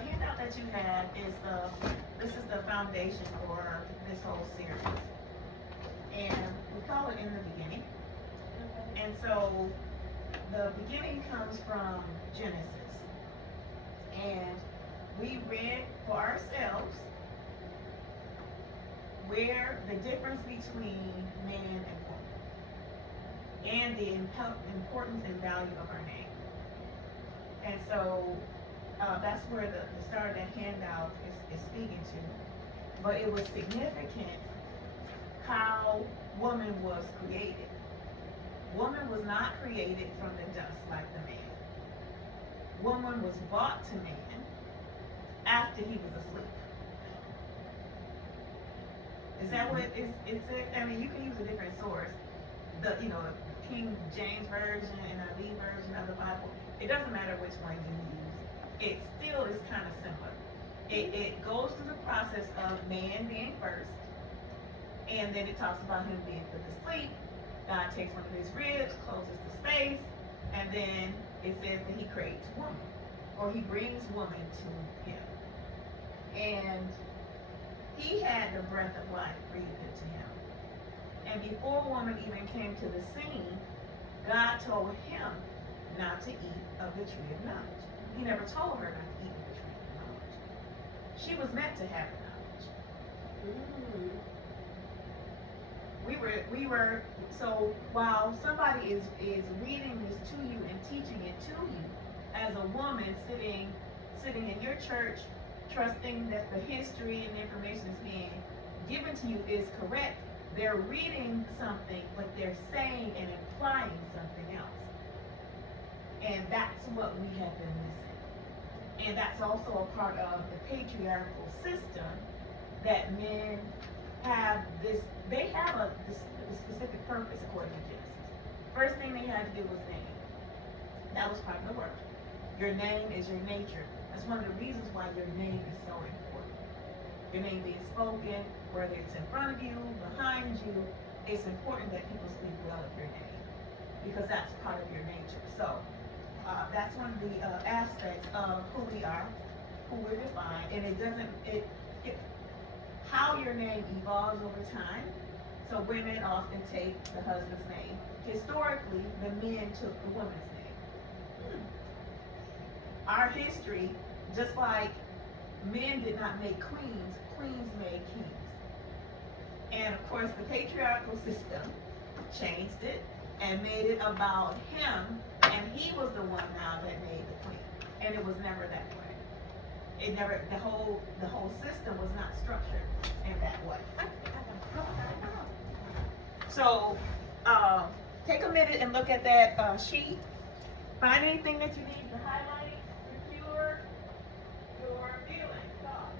handout that you have is this is the foundation for this whole series. And we call it In the Beginning. And so the beginning comes from Genesis. And we read for ourselves where the difference between man and woman and the importance and value of our name. And so that's where the start of that handout is speaking to. But it was significant how woman was created. Woman was not created from the dust like the man. Woman was brought to man after he was asleep. Is that what it says? I mean, you can use a different source. The King James Version and a Lee version of the Bible. It doesn't matter which one you use. It still is kind of similar. It goes through the process of man being first, and then it talks about him being put to sleep. God takes one of his ribs, closes the space, and then it says that he creates woman, or he brings woman to him. And he had the breath of life breathed into him. And before woman even came to the scene, God told him not to eat of the tree of knowledge. He never told her not to eat of the tree of knowledge. She was meant to have the knowledge. We were so while somebody is reading this to you and teaching it to you, as a woman sitting in your church, trusting that the history and the information is being given to you is correct, they're reading something, but they're saying and implying something else. And that's what we have been missing. And that's also a part of the patriarchal system, that men have this, they have a specific purpose according to Genesis. First thing they had to do was name. That was part of the work. Your name is your nature. That's one of the reasons why your name is so important. Your name being spoken, whether it's in front of you, behind you, it's important that people speak well of your name, because that's part of your nature. So that's one of the aspects of who we are, who we're defined, and how your name evolves over time. So women often take the husband's name. Historically, the men took the woman's name. Our history, just like men did not make queens, queens made kings. And of course, the patriarchal system changed it and made it about him, and he was the one now that made the queen. And it was never that way. It never, the whole system was not structured in that way. So take a minute and look at that sheet. Find anything that you need to highlight, secure your feelings, thoughts.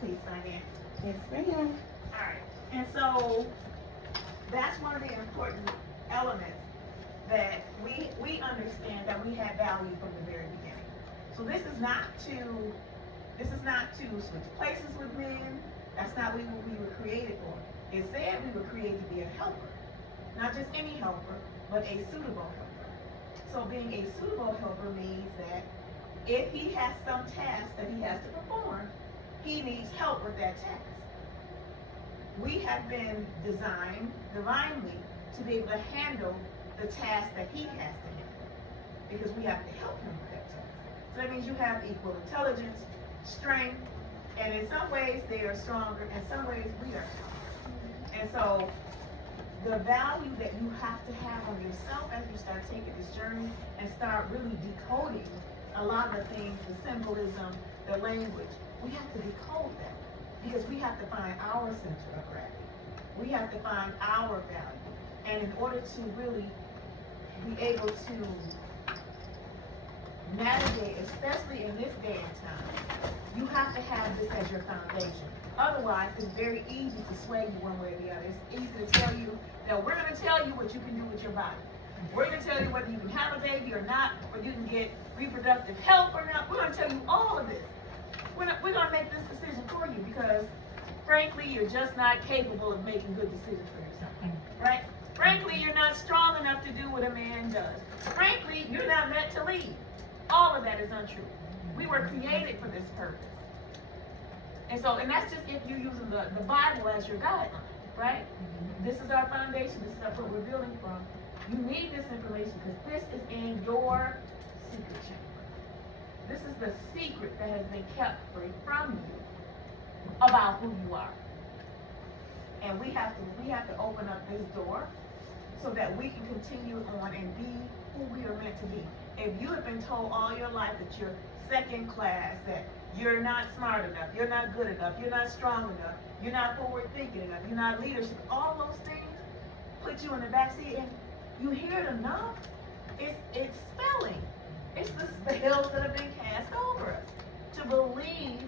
Please sign in. Yes, ma'am. All right. And so that's one of the important elements, that we understand that we have value from the very beginning. So this is not to switch places with men. That's not what we were created for. It said we were created to be a helper. Not just any helper, but a suitable helper. So being a suitable helper means that if he has some task that he has to perform, he needs help with that task. We have been designed divinely to be able to handle the task that he has to handle, because we have to help him with that task. So that means you have equal intelligence, strength, and in some ways they are stronger, in some ways we are stronger. And so the value that you have to have on yourself as you start taking this journey and start really decoding a lot of the things, the symbolism, the language, we have to decode that, because we have to find our center of gravity. We have to find our value. And in order to really be able to navigate, especially in this day and time, you have to have this as your foundation. Otherwise, it's very easy to sway you one way or the other. It's easy to tell you that we're going to tell you what you can do with your body. We're going to tell you whether you can have a baby or not, whether you can get reproductive health or not. We're going to tell you all of this. We're going to make this decision for you because, frankly, you're just not capable of making good decisions for yourself, right? Frankly, you're not strong enough to do what a man does. Frankly, you're not meant to lead. All of that is untrue. We were created for this purpose. And that's just if you're using the Bible as your guideline, right? This is our foundation. This is what we're building from. You need this information because this is in your secret chamber. This is the secret that has been kept from you about who you are. And we have to open up this door so that we can continue on and be who we are meant to be. If you have been told all your life that you're second class, that you're not smart enough, you're not good enough, you're not strong enough, you're not forward thinking enough, you're not leadership, all those things put you in the backseat, and you hear it enough, it's spelling. It's the spells that have been cast over us to believe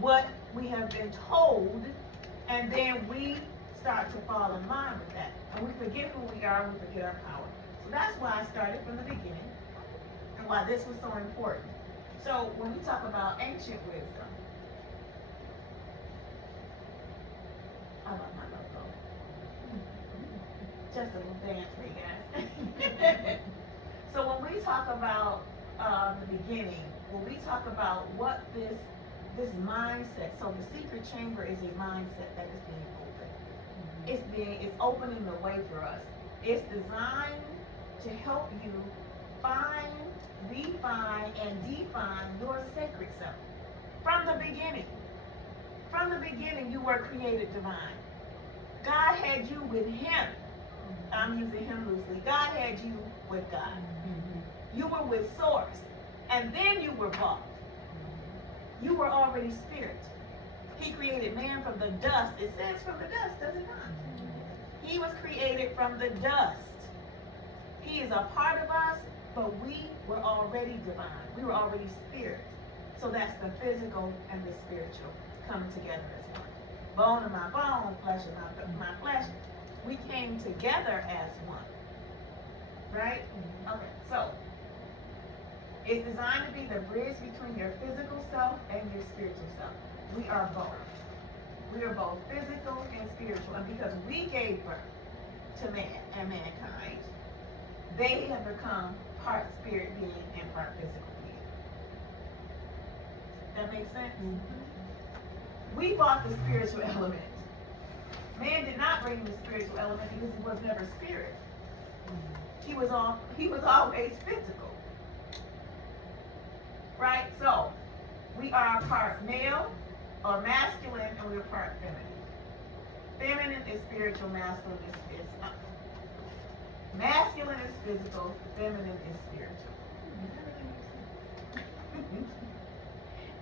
what we have been told, and then we start to fall in line with that. And we forget who we are, and we forget our power. So that's why I started from the beginning, and why this was so important. So when we talk about ancient wisdom, I love my logo. Just a little dance for you guys. So when we talk about the beginning, when we talk about what this mindset, so the secret chamber is a mindset that is being opened. It's opening the way for us. It's designed to help you find, refine, and define your sacred self. From the beginning. From the beginning, you were created divine. God had you with Him. I'm using Him loosely. God had you with God. You were with Source. And then you were bought. You were already spirit. He created man from the dust. It says from the dust, does it not? He was created from the dust. He is a part of us, but we were already divine. We were already spirit. So that's the physical and the spiritual coming together as one. Bone of my bone, flesh of my flesh. We came together as one. Right? Okay, so it's designed to be the bridge between your physical self and your spiritual self. We are both. We are both physical and spiritual. And because we gave birth to man and mankind, they have become part spirit being and part physical being. That makes sense? We bought the spiritual element. Man did not bring the spiritual element because he was never spirit. He was always physical. Right? So, we are part male or masculine, and we're part feminine. Feminine is spiritual, masculine is masculine is physical, feminine is spiritual.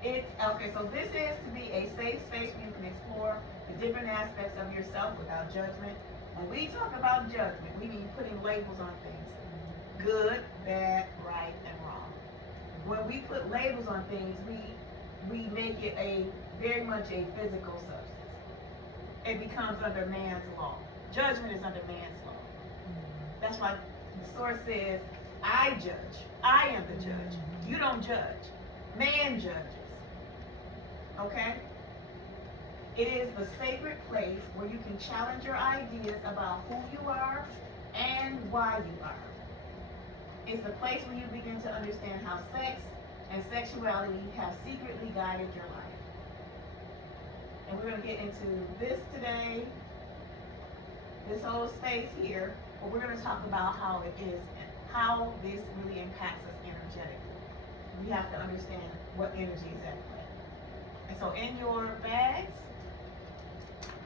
It's okay, so this is to be a safe space where you can explore the different aspects of yourself without judgment. When we talk about judgment, we mean putting labels on things. Good, bad, right, and wrong. When we put labels on things, we make it very much a physical substance. It becomes under man's law. Judgment is under man's law. That's why the source says, I judge. I am the judge. You don't judge. Man judges. Okay? It is the sacred place where you can challenge your ideas about who you are and why you are. It's the place where you begin to understand how sex and sexuality have secretly guided your life. And we're going to get into this today, this whole space here, but we're going to talk about how this really impacts us energetically. We have to understand what energy is at play. And so in your bags,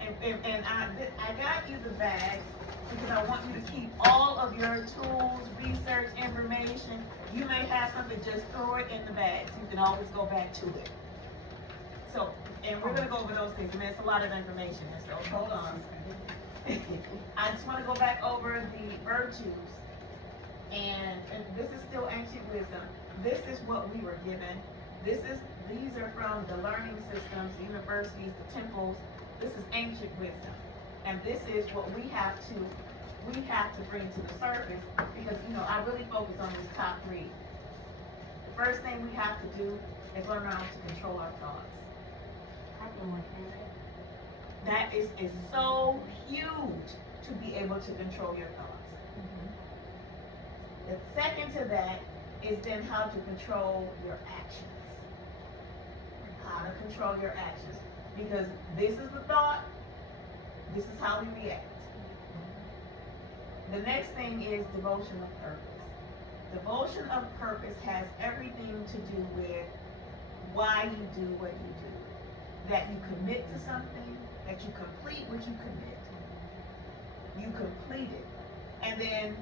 and I got you the bags because I want you to keep all of your tools, research, information. You may have something, just throw it in the bags. You can always go back to it. So, and we're going to go over those things. I mean, it's a lot of information, so hold on. I just want to go back over the virtues. And this is still ancient wisdom. This is what we were given. This is These are from the learning systems, the universities, the temples. This is ancient wisdom. And this is what we have to bring to the surface, because I really focus on these top three. The first thing we have to do is learn how to control our thoughts. That is so huge, to be able to control your thoughts. The second to that is then how to control your actions. How to control your actions. Because this is the thought, this is how we react. The next thing is devotion of purpose. Devotion of purpose has everything to do with why you do what you do. That you commit to something, that you complete what you commit. You complete it. And then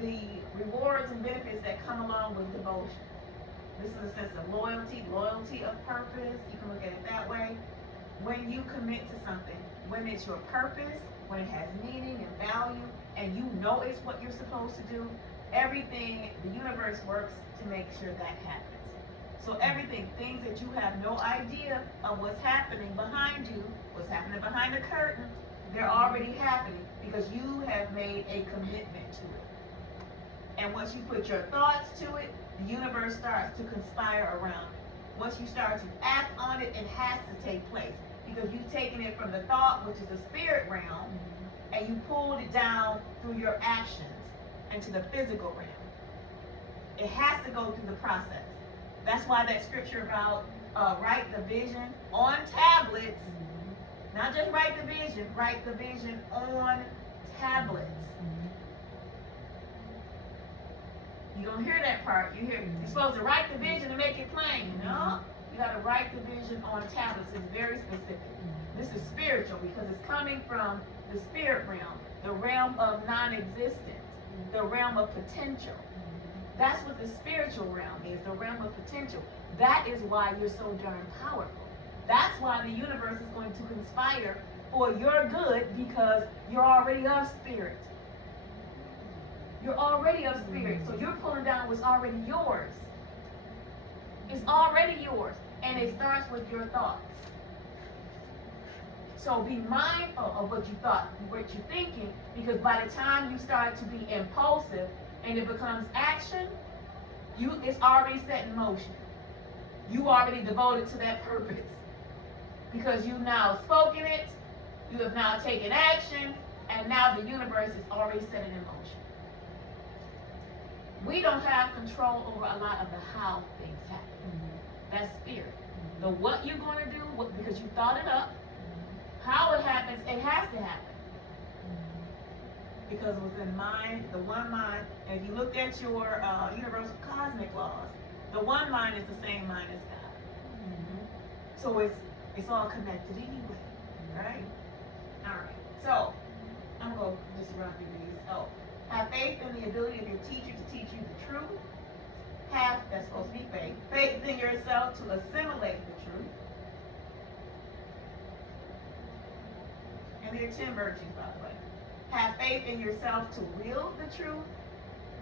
the rewards and benefits that come along with devotion. This is a sense of loyalty of purpose. You can look at it that way. When you commit to something, when it's your purpose, when it has meaning and value, and you know it's what you're supposed to do, everything, the universe works to make sure that happens. So everything, things that you have no idea of what's happening behind you, what's happening behind the curtain, they're already happening because you have made a commitment to it. And once you put your thoughts to it, the universe starts to conspire around it. Once you start to act on it, it has to take place, because you've taken it from the thought, which is the spirit realm, and you pulled it down through your actions into the physical realm. It has to go through the process. That's why that scripture about write the vision on tablets, not just write the vision on tablets. You don't hear that part. You hear you're supposed to write the vision and make it plain. No, you got to write the vision on tablets. It's very specific. This is spiritual because it's coming from the spirit realm, the realm of non-existence, the realm of potential. That's what the spiritual realm is, the realm of potential. That is why you're so darn powerful. That's why the universe is going to conspire for your good, because you're already of spirit. You're already of spirit. So you're pulling down what's already yours. It's already yours. And it starts with your thoughts. So be mindful of what you thought, what you're thinking, because by the time you start to be impulsive and it becomes action, it's already set in motion. You already devoted to that purpose, because you've now spoken it, you have now taken action, and now the universe is already set it in motion. We don't have control over a lot of the how things happen. That's spirit. The what you're going to do, because you thought it up, how it happens, it has to happen. Because within mind, the one mind, and if you look at your universal cosmic laws, the one mind is the same mind as God. So it's all connected anyway, right? All right. So I'm going to just run through these. So have faith in the ability of your teacher to teach you the truth. That's supposed to be faith. Faith in yourself to assimilate the truth. And there are 10 virtues, by the way. Have faith in yourself to wield the truth.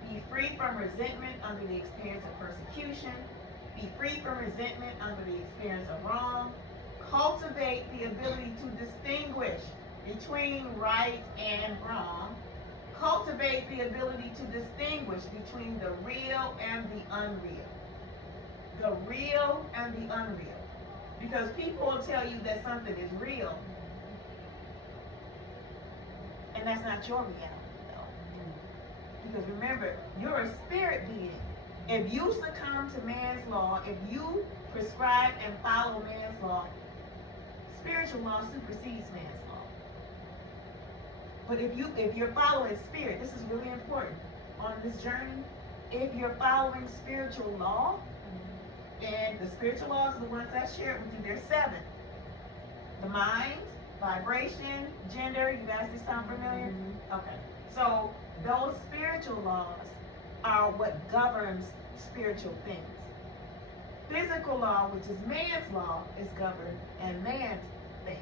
Be free from resentment under the experience of persecution. Be free from resentment under the experience of wrong. Cultivate the ability to distinguish between right and wrong. Cultivate the ability to distinguish between the real and the unreal. The real and the unreal. Because people will tell you that something is real, and that's not your reality, though. Because remember, you're a spirit being. If you succumb to man's law, if you prescribe and follow man's law, spiritual law supersedes man's law. But if you're following spirit, this is really important on this journey. If you're following spiritual law, and the spiritual laws are the ones I shared with you, there's 7. The mind, vibration, gender. You guys, this sound familiar? Okay. So those spiritual laws are what governs spiritual things. Physical law, which is man's law, is governed and man's things.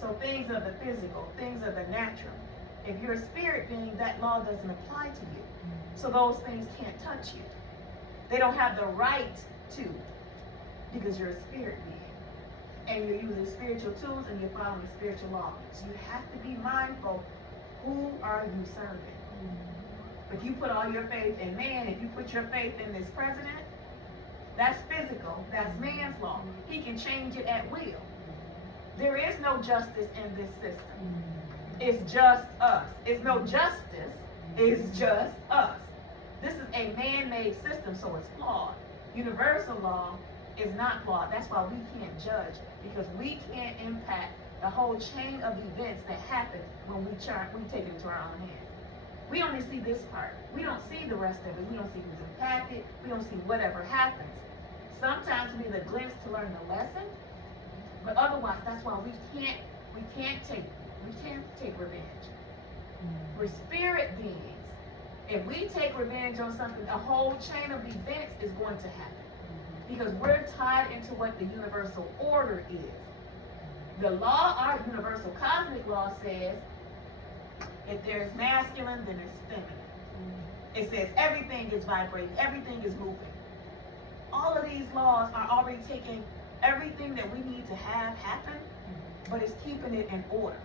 So things of the physical, things of the natural. If you're a spirit being, that law doesn't apply to you. So those things can't touch you. They don't have the right to. because you're a spirit being. And you're using spiritual tools and you're following spiritual law. So you have to be mindful, who are you serving? If you put all your faith in man, if you put your faith in this president, that's physical, that's man's law. He can change it at will. There is no justice in this system. It's just us. It's no justice, it's just us. This is a man-made system, so it's flawed. Universal law is not flawed. That's why we can't judge, because we can't impact the whole chain of events that happen when we take it into our own hands. We only see this part. We don't see the rest of it. We don't see who's impacted. We don't see whatever happens. Sometimes we need a glimpse to learn the lesson, but otherwise, that's why we can't take revenge. We're spirit beings. If we take revenge on something, a whole chain of events is going to happen, because we're tied into what the universal order is. The law, our universal cosmic law, says if there's masculine, then there's feminine. It says everything is vibrating, everything is moving. All of these laws are already taking everything that we need to have happen, but it's keeping it in order.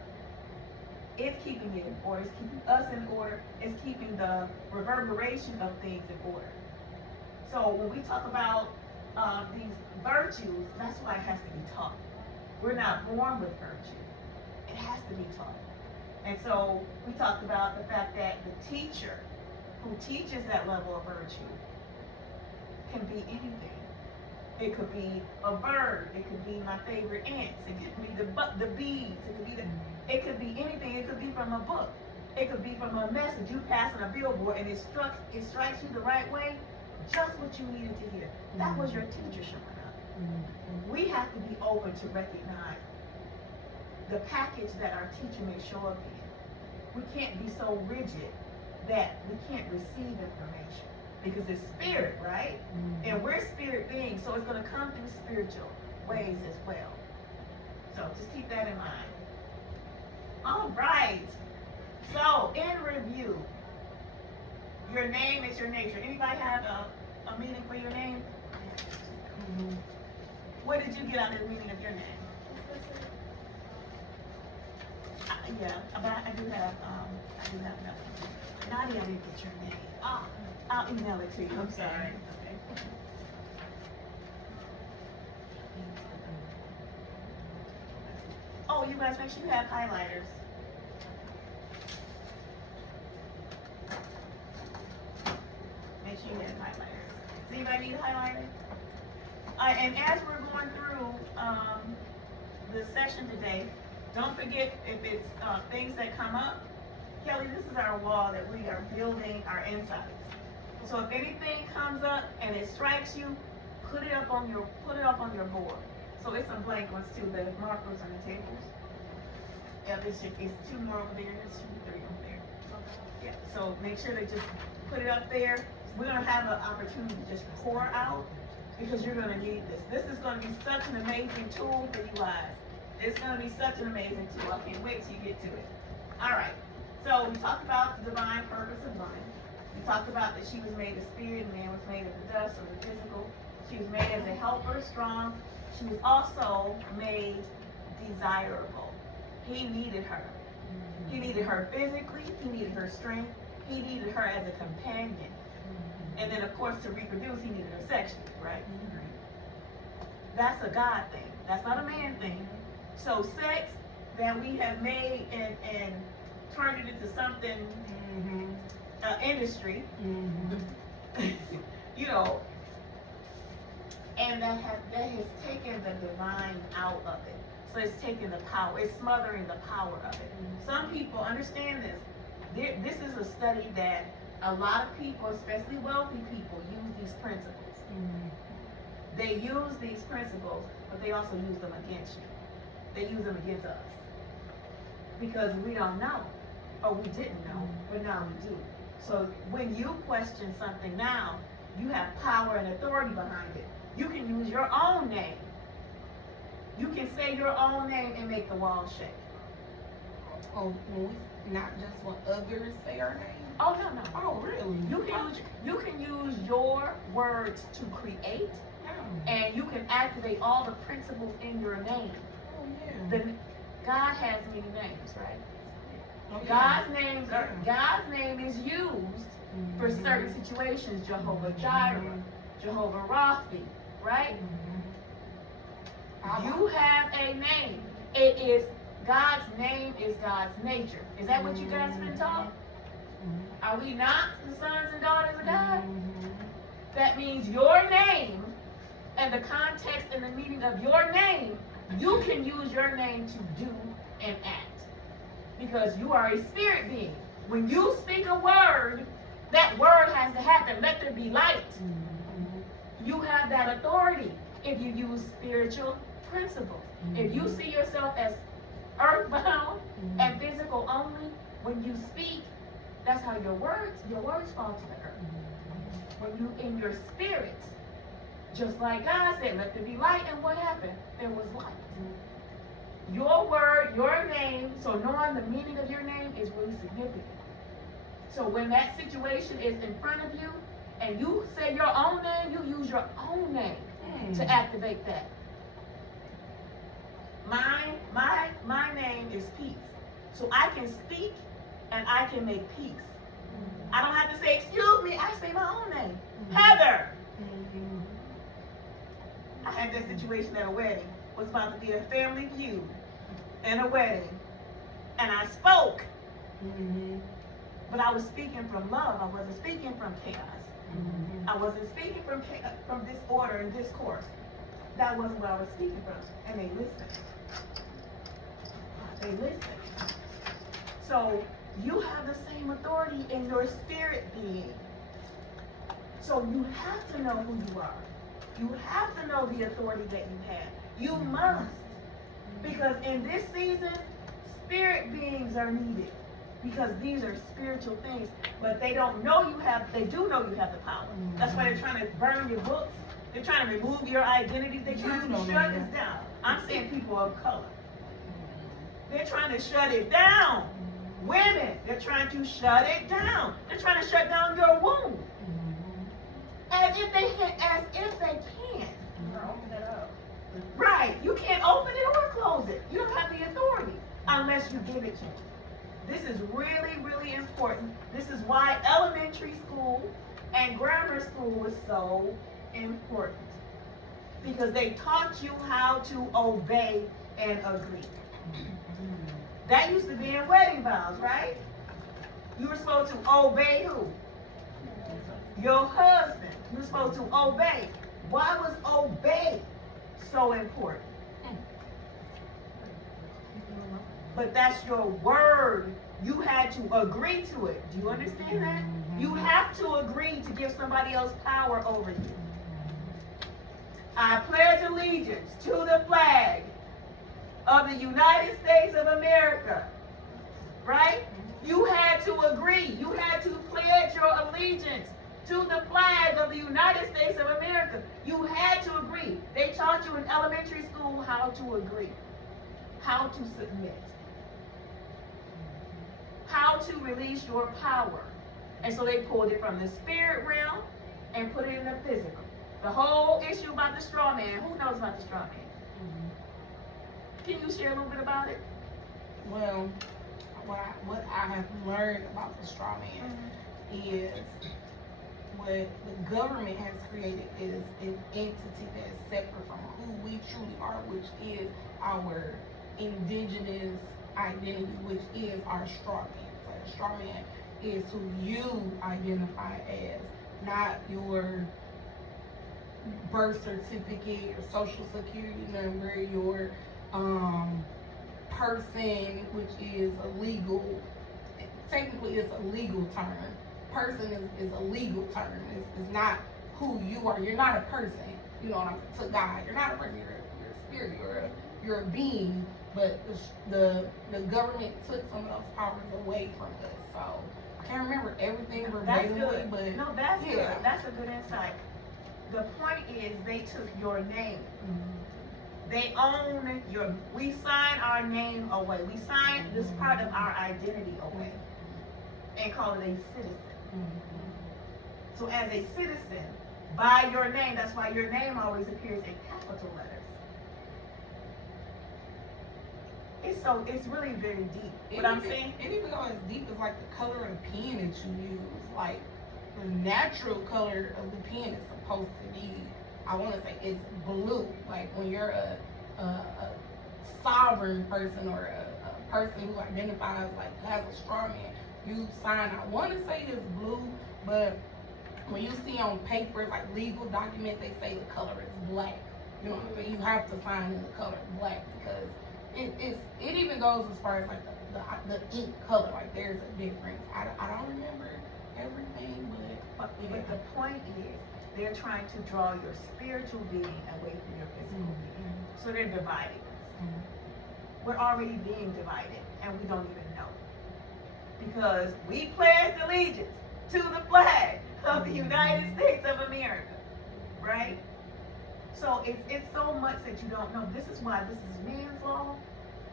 It's keeping it in order. It's keeping us in order. It's keeping the reverberation of things in order. So when we talk about these virtues, that's why it has to be taught. We're not born with virtue. It has to be taught. And so we talked about the fact that the teacher who teaches that level of virtue can be anything. It could be a bird. It could be my favorite ants. It could be the bees. It could be anything. It could be from a book. It could be from a message you pass on a billboard, and it strikes you the right way, just what you needed to hear. That was your teacher showing up. We have to be open to recognize the package that our teacher may show up in. We can't be so rigid that we can't receive information, because it's spirit, right? And we're spirit beings, so it's going to come through spiritual ways as well. So just keep that in mind. All right. So in review, your name is your nature. Anybody have a meaning for your name? What did you get out of the meaning of your name? Yeah, but I do have another. Nadia, I didn't get your name. I'll email it to you. I'm sorry. Okay. Oh, you guys, make sure you have highlighters. Make sure you have highlighters. Does anybody need a highlighter? And as we're going through the session today, don't forget, if it's things that come up, Kelly, this is our wall that we are building our insights. So if anything comes up and it strikes you, put it up on your board. So it's some blank ones too, the markers on the tables. Yeah, it's 2 more over there, there's 2, 3 over there. Yeah, so make sure they just put it up there. We're gonna have an opportunity to just pour out, because you're gonna need this. This is gonna be such an amazing tool for you guys. It's going to be such an amazing tool. I can't wait till you get to it. All right. So we talked about the divine purpose of woman. We talked about that she was made of spirit, and man was made of the dust of the physical. She was made as a helper, strong. She was also made desirable. He needed her. He needed her physically. He needed her strength. He needed her as a companion. And then, of course, to reproduce, he needed her sexually, right? That's a God thing. That's not a man thing. So sex that we have made and turned it into something, industry, you know, and that has taken the divine out of it. So it's taking the power, it's smothering the power of it. Some people understand this. This is a study that a lot of people, especially wealthy people, use these principles. They use these principles, but they also use them against you. They use them against us. Because we don't know, or we didn't know, but now we do. So when you question something now, you have power and authority behind it. You can use your own name. You can say your own name and make the wall shake. Oh, not just when others say our name? Oh, no. Oh, really? You can use your words to create. And you can activate all the principles in your name. Oh, yeah. God has many names, right? Oh, yeah. God's name is used for certain situations. Jehovah Jireh, Jehovah Rapha, right? You have a name. It is God's name is God's nature. Is that what you guys have been taught? Are we not the sons and daughters of God? That means your name and the context and the meaning of your name, you can use your name to do and act. Because you are a spirit being. When you speak a word, that word has to happen. Let there be light. You have that authority if you use spiritual principles. If you see yourself as earthbound and physical only, when you speak, that's how your words fall to the earth. When you in your spirit, just like God said, let there be light, and what happened? There was light. Your word, your name, so knowing the meaning of your name is really significant. So when that situation is in front of you, and you say your own name, you use your own name to activate that. My name is peace. So I can speak and I can make peace. I don't have to say, excuse me, I say my own name. Heather. I had that situation at a wedding. It was about to be a family feud and a wedding. And I spoke. But I was speaking from love. I wasn't speaking from chaos. I wasn't speaking from disorder and discourse. That wasn't what I was speaking from. And they listened. They listened. So you have the same authority in your spirit being. So you have to know who you are. You have to know the authority that you have. You must. Because in this season, spirit beings are needed. Because these are spiritual things. But they don't know they do know you have the power. That's why they're trying to burn your books. They're trying to remove your identity. They're trying to shut this down. I'm saying people of color. They're trying to shut it down. Women, they're trying to shut it down. They're trying to shut down your womb. As if they can. Open it up. Right. You can't open it or close it. You don't have the authority unless you give it to them. This is really, really important. This is why elementary school and grammar school is so important. Because they taught you how to obey and agree. That used to be in wedding vows, right? You were supposed to obey who? Your husband. You were supposed to obey. Why was obey so important? But that's your word. You had to agree to it. Do you understand that? You have to agree to give somebody else power over you. I pledge allegiance to the flag of the United States of America. Right? You had to agree. You had to pledge your allegiance to the flag of the United States of America. You had to agree. They taught you in elementary school how to agree, how to submit, how to release your power. And so they pulled it from the spirit realm and put it in the physical. The whole issue about the straw man, who knows about the straw man? Can you share a little bit about it? Well, what I have learned about the straw man is what the government has created is an entity that is separate from who we truly are, which is our indigenous identity, which is our straw man. So the straw man is who you identify as, not your birth certificate, your social security number, your person, which is a legal, technically it's a legal term. Person is a legal term. It's not who you are. You're not a person. You know what I'm saying? To God, you're not a person. You're a spirit. You're a being. But the government took some of those powers away from us. So I can't remember everything verbatimly, but no, that's good. That's a good insight. The point is they took your name. They own we sign our name away. We sign this part of our identity away and call it a citizen. So as a citizen, by your name. That's why your name always appears in capital letters. It's really very deep. What I'm saying? It even goes as deep as like the color of the pen that you use. Like the natural color of the pen is supposed to be, I want to say, it's blue. Like when you're a sovereign person or a person who identifies like has a straw man, you sign. I want to say it's blue, but when you see on papers like legal documents, they say the color is black. You know what I mean? You have to sign in the color black because it even goes as far as like the ink color. Like there's a difference. I don't remember everything, but the point is they're trying to draw your spiritual being away from your physical being. So they're dividing us. We're already being divided, and we don't even know. Because we pledged allegiance to the flag of the United States of America, right? So it's so much that you don't know. This is why this is man's law,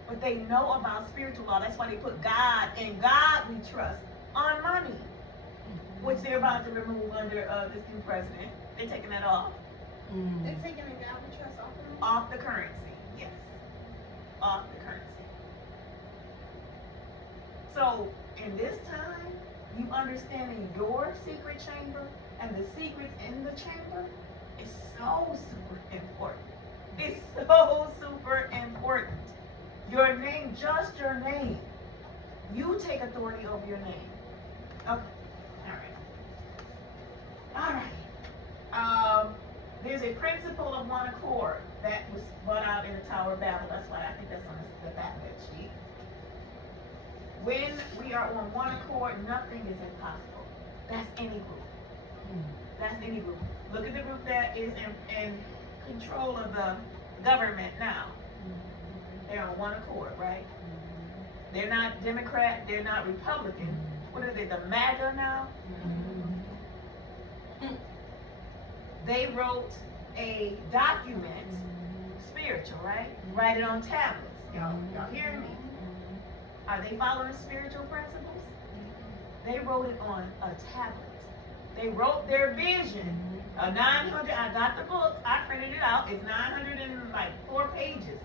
but they know about spiritual law. That's why they put God, and God we trust, on money, which they're about to remove under this new president. They're taking that off. They're taking the God we trust off of them? Off the currency, yes. Off the currency. So, in this time, you understanding your secret chamber and the secrets in the chamber is so super important. It's so super important. Your name, just your name. You take authority over your name. Okay. All right. There's a principle of one accord that was brought out in the Tower of Babel. That's why I think that's on the back of that sheet. When we are on one accord, nothing is impossible. That's any group. That's any group. Look at the group that is in control of the government now. They're on one accord, right? They're not Democrat, they're not Republican. What are they, the MAGA now? They wrote a document, spiritual, right? Write it on tablets. Y'all hearing me? Are they following spiritual principles? They wrote it on a tablet. They wrote their vision. 900, I got the book, I printed it out. It's 904 pages.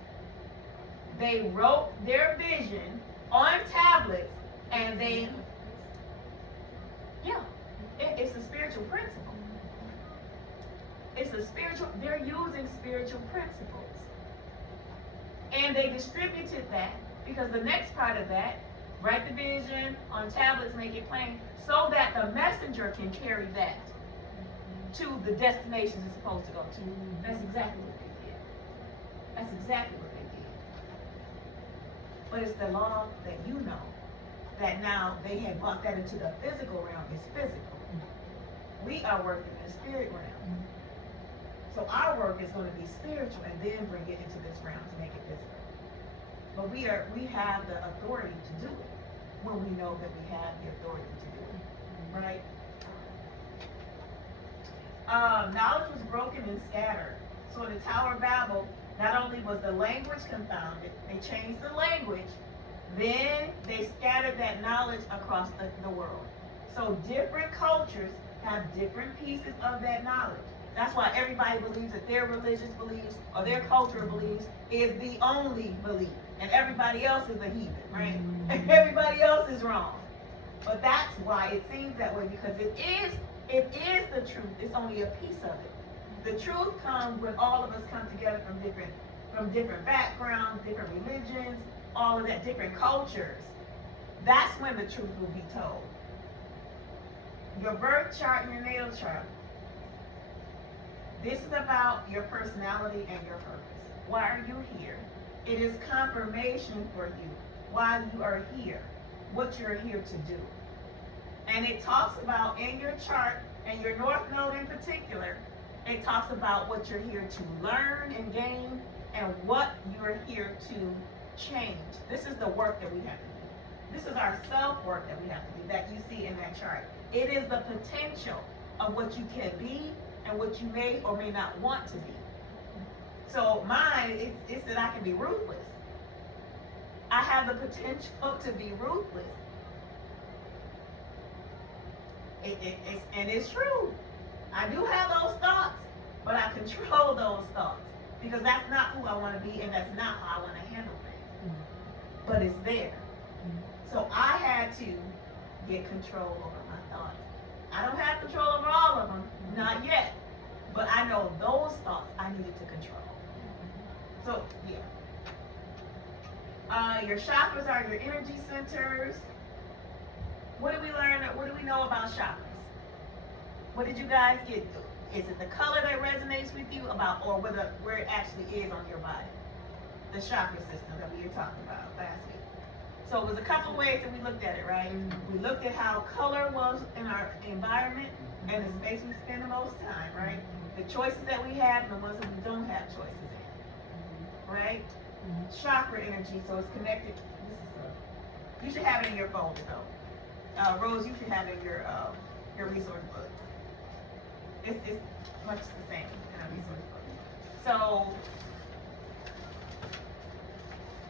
They wrote their vision on tablets, and they, it's a spiritual principle. It's a spiritual, they're using spiritual principles. And they distributed that because the next part of that, write the vision on tablets, make it plain, so that the messenger can carry that to the destinations it's supposed to go to. That's exactly what they did. That's exactly what they did. But it's the law that you know, that now they had brought that into the physical realm. It's physical. We are working in the spirit realm. So our work is going to be spiritual and then bring it into this realm to make it physical. But we have the authority to do it when we know that we have the authority to do it, right? Knowledge was broken and scattered. So in the Tower of Babel, not only was the language confounded, they changed the language, then they scattered that knowledge across the world. So different cultures have different pieces of that knowledge. That's why everybody believes that their religious beliefs or their cultural beliefs is the only belief. And everybody else is a heathen, right? Everybody else is wrong. But that's why it seems that way, because it is the truth. It's only a piece of it. The truth comes when all of us come together from different backgrounds, different religions, all of that, different cultures. That's when the truth will be told. Your birth chart and your natal chart. This is about your personality and your purpose. Why are you here? It is confirmation for you why you are here, what you're here to do. And it talks about in your chart, and your north node in particular, it talks about what you're here to learn and gain and what you're here to change. This is the work that we have to do. This is our self-work that we have to do, that you see in that chart. It is the potential of what you can be and what you may or may not want to be. So mine, it's that I can be ruthless. I have the potential to be ruthless. And it's true. I do have those thoughts, but I control those thoughts because that's not who I want to be and that's not how I want to handle things. But it's there. So I had to get control over my thoughts. I don't have control over all of them, not yet. But I know those thoughts I needed to control. So, yeah. Your chakras are your energy centers. What did we learn? What do we know about chakras? What did you guys get? Is it the color that resonates with you about, or where it actually is on your body? The chakra system that we were talking about last week. So it was a couple of ways that we looked at it, right? We looked at how color was in our environment and the space we spend the most time, right? The choices that we have and the ones that we don't have choices in, right? Chakra energy, so it's connected. You should have it in your folder though. Rose, you should have it in your resource book. It's much the same in a resource book. So,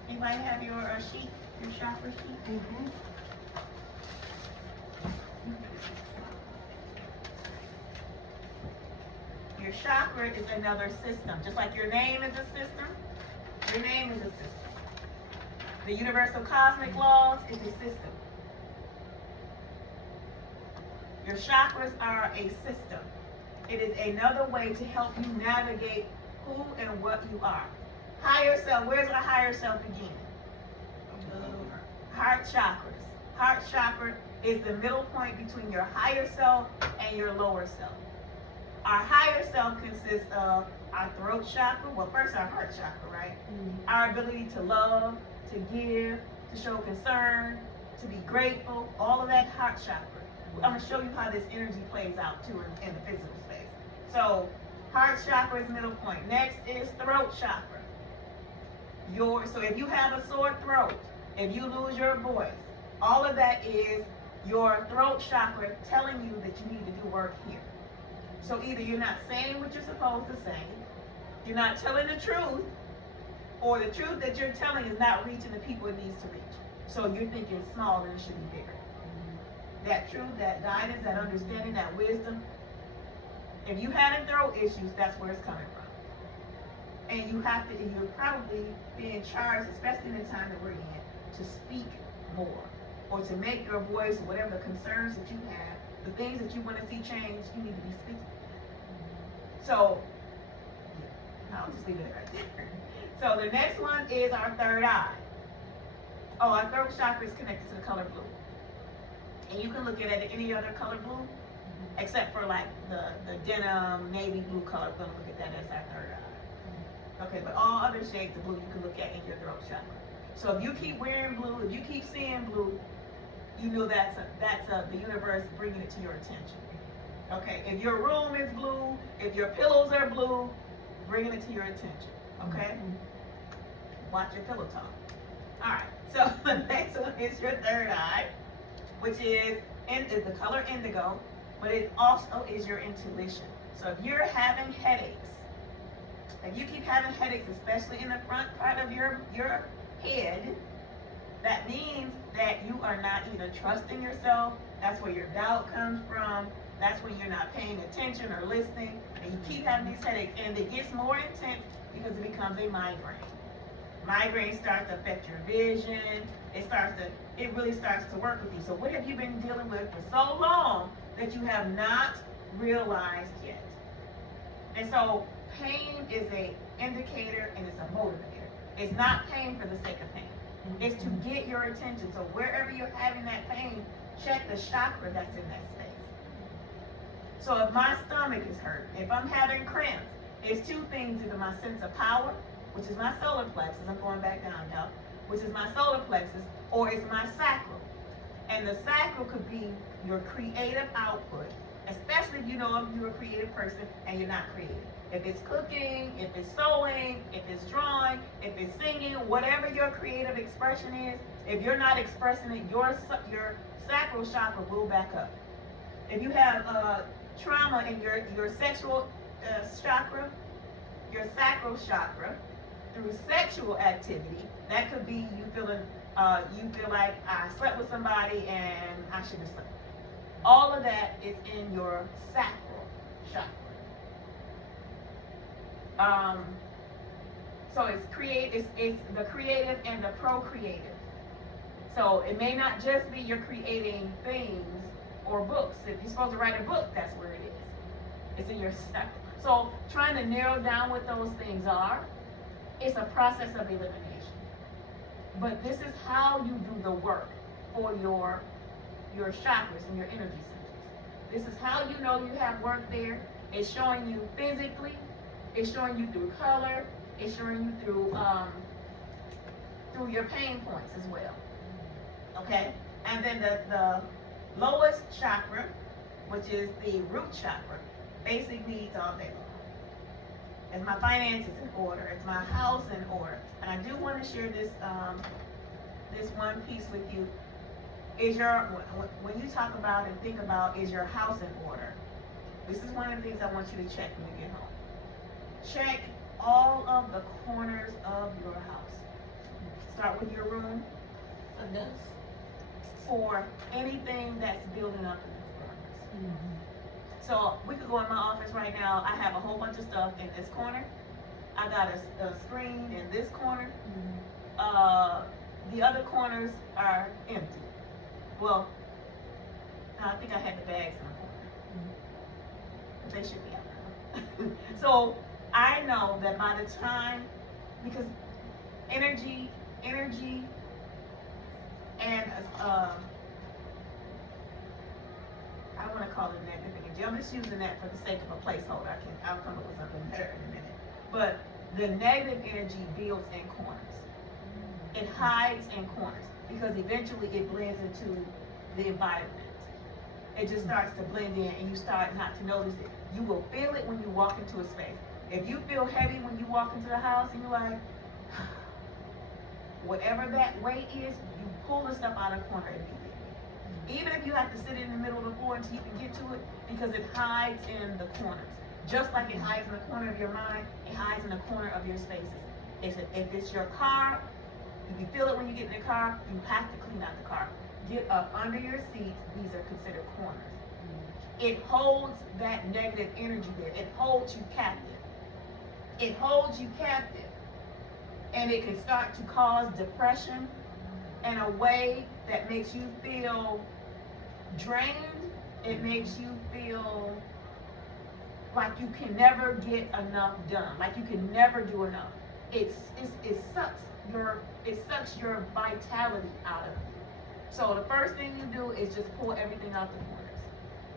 anybody have your sheet, your chakra sheet? Your chakra is another system. Just like your name is a system, your name is a system. The universal cosmic laws is a system. Your chakras are a system. It is another way to help you navigate who and what you are. Higher self, where's our higher self begin? Heart chakras. Heart chakra is the middle point between your higher self and your lower self. Our higher self consists of our throat chakra, well first our heart chakra, right? Our ability to love, to give, to show concern, to be grateful, all of that heart chakra. I'm going to show you how this energy plays out too in the physical space. So, heart chakra is middle point. Next is throat chakra. So if you have a sore throat, if you lose your voice, all of that is your throat chakra telling you that you need to do work here. So either you're not saying what you're supposed to say, you're not telling the truth, or the truth that you're telling is not reaching the people it needs to reach. So you're thinking small and it should be bigger. That truth, that guidance, that understanding, that wisdom. If you having throat issues, that's where it's coming from. And you're probably being charged, especially in the time that we're in, to speak more. Or to make your voice, whatever the concerns that you have, the things that you want to see change, you need to be speaking. So, I'll just leave it right there. So the next one is our third eye. Oh, our throat chakra is connected to the color blue. And you can look at it any other color blue, except for like the denim, navy blue color. We're going to look at that as our third eye. Okay, but all other shades of blue you can look at in your throat chakra. So if you keep wearing blue, if you keep seeing blue, you know that's the universe bringing it to your attention. Okay, if your room is blue, if your pillows are blue, bringing it to your attention. Okay? Watch your pillow talk. All right, so the next one is your third eye, which is the color indigo, but it also is your intuition. So if you're having headaches, if you keep having headaches, especially in the front part of your head, that means that you are not either trusting yourself, that's where your doubt comes from, that's when you're not paying attention or listening, and you keep having these headaches, and it gets more intense because it becomes a migraine. Migraine starts to affect your vision, it really starts to work with you. So what have you been dealing with for so long that you have not realized yet? And so pain is an indicator and it's a motivator. It's not pain for the sake of pain. It's to get your attention. So wherever you're having that pain, check the chakra that's in that space. So if my stomach is hurt, if I'm having cramps, it's two things: either my sense of power, which is my solar plexus, I'm going back down now, which is my solar plexus, or it's my sacral. And the sacral could be your creative output, especially if you know if you're a creative person and you're not creative. If it's cooking, if it's sewing, if it's drawing, if it's singing, whatever your creative expression is, if you're not expressing it, your sacral chakra will back up. If you have trauma in your sexual chakra, your sacral chakra, through sexual activity, that could be you feel like I slept with somebody and I shouldn't have slept. All of that is in your sacral chakra. So it's the creative and the procreative. So it may not just be you're creating things or books. If you're supposed to write a book, that's where it is. It's in your stuff. So trying to narrow down what those things are, it's a process of elimination. But this is how you do the work for your chakras and your energy centers. This is how you know you have work there. It's showing you physically. It's showing you through color. It's showing you through your pain points as well. Okay? And then the lowest chakra, which is the root chakra, basic needs all day long. Is my finances in order? Is my house in order? And I do want to share this this one piece with you. Is when you talk about and think about, is your house in order? This is one of the things I want you to check when you get home. Check all of the corners of your house. Start with your room. For anything that's building up in the corners. Mm-hmm. So we could go in my office right now. I have a whole bunch of stuff in this corner. I got a screen in this corner. Mm-hmm. The other corners are empty. Well, I think I had the bags in the corner. Mm-hmm. But they should be out now. So I know that by the time, because energy and I want to call it negative energy. I'm just using that for the sake of a placeholder. I'll come up with something better in a minute. But the negative energy builds in corners. It hides in corners because eventually it blends into the environment. It just starts to blend in, and you start not to notice it. You will feel it when you walk into a space. If you feel heavy when you walk into the house and you're like, whatever that weight is, you pull the stuff out of the corner immediately. Even if you have to sit in the middle of the floor until you can get to it, because it hides in the corners. Just like it hides in the corner of your mind, it hides in the corner of your spaces. If it's your car, if you feel it when you get in the car, you have to clean out the car. Get up under your seats. These are considered corners. It holds that negative energy there. It holds you captive. It holds you captive. And it can start to cause depression in a way that makes you feel drained. It makes you feel like you can never get enough done, like you can never do enough. It sucks your vitality out of you. So the first thing you do is just pull everything out the corners.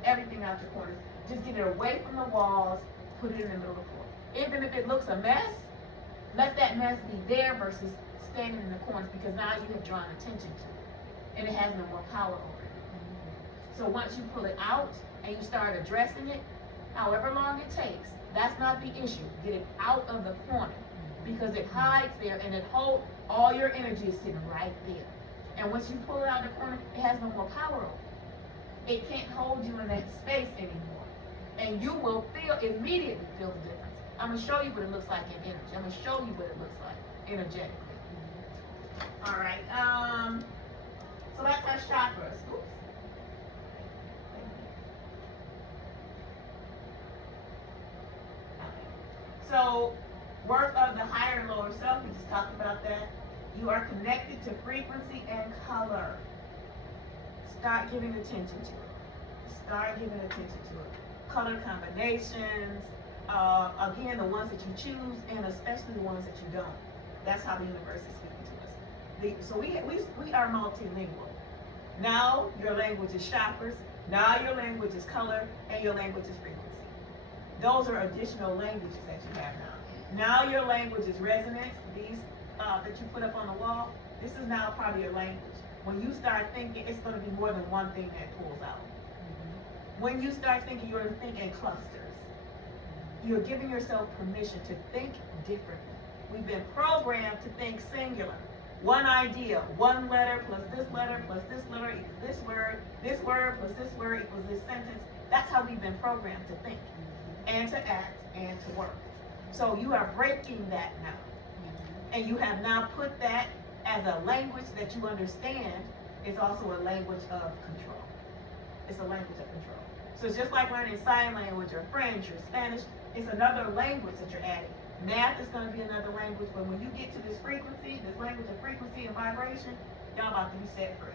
Everything out the corners. Just get it away from the walls, put it in the middle of the floor. Even if it looks a mess, let that mess be there versus standing in the corners, because now you have drawn attention to it. And it has no more power over it. So once you pull it out and you start addressing it, however long it takes, that's not the issue. Get it out of the corner, because it hides there and it holds all your energy is sitting right there. And once you pull it out of the corner, it has no more power over it. It can't hold you in that space anymore. And you will immediately feel the difference. I'm going to show you what it looks like in energy. I'm going to show you what it looks like energetically. All right. So that's our chakras. Oops. So, work of the higher and lower self, we just talked about that. You are connected to frequency and color. Start giving attention to it. Start giving attention to it. Color combinations, again, the ones that you choose, and especially the ones that you don't. That's how the universe is speaking to us. So we are multilingual. Now your language is chakras. Now your language is color, and your language is frequency. Those are additional languages that you have now. Now your language is resonance. These that you put up on the wall, this is now part of your language. When you start thinking, it's going to be more than one thing that pulls out. Mm-hmm. When you start thinking, you're going to think in clusters. You're giving yourself permission to think differently. We've been programmed to think singular. One idea, one letter plus this letter plus this letter equals this word plus this word equals this sentence. That's how we've been programmed to think and to act and to work. So you are breaking that now. And you have now put that as a language that you understand is also a language of control. it's a language of control. So it's just like learning sign language or French or Spanish, it's another language that you're adding. Math is going to be another language, but when you get to this frequency, this language of frequency and vibration, y'all about to be set free.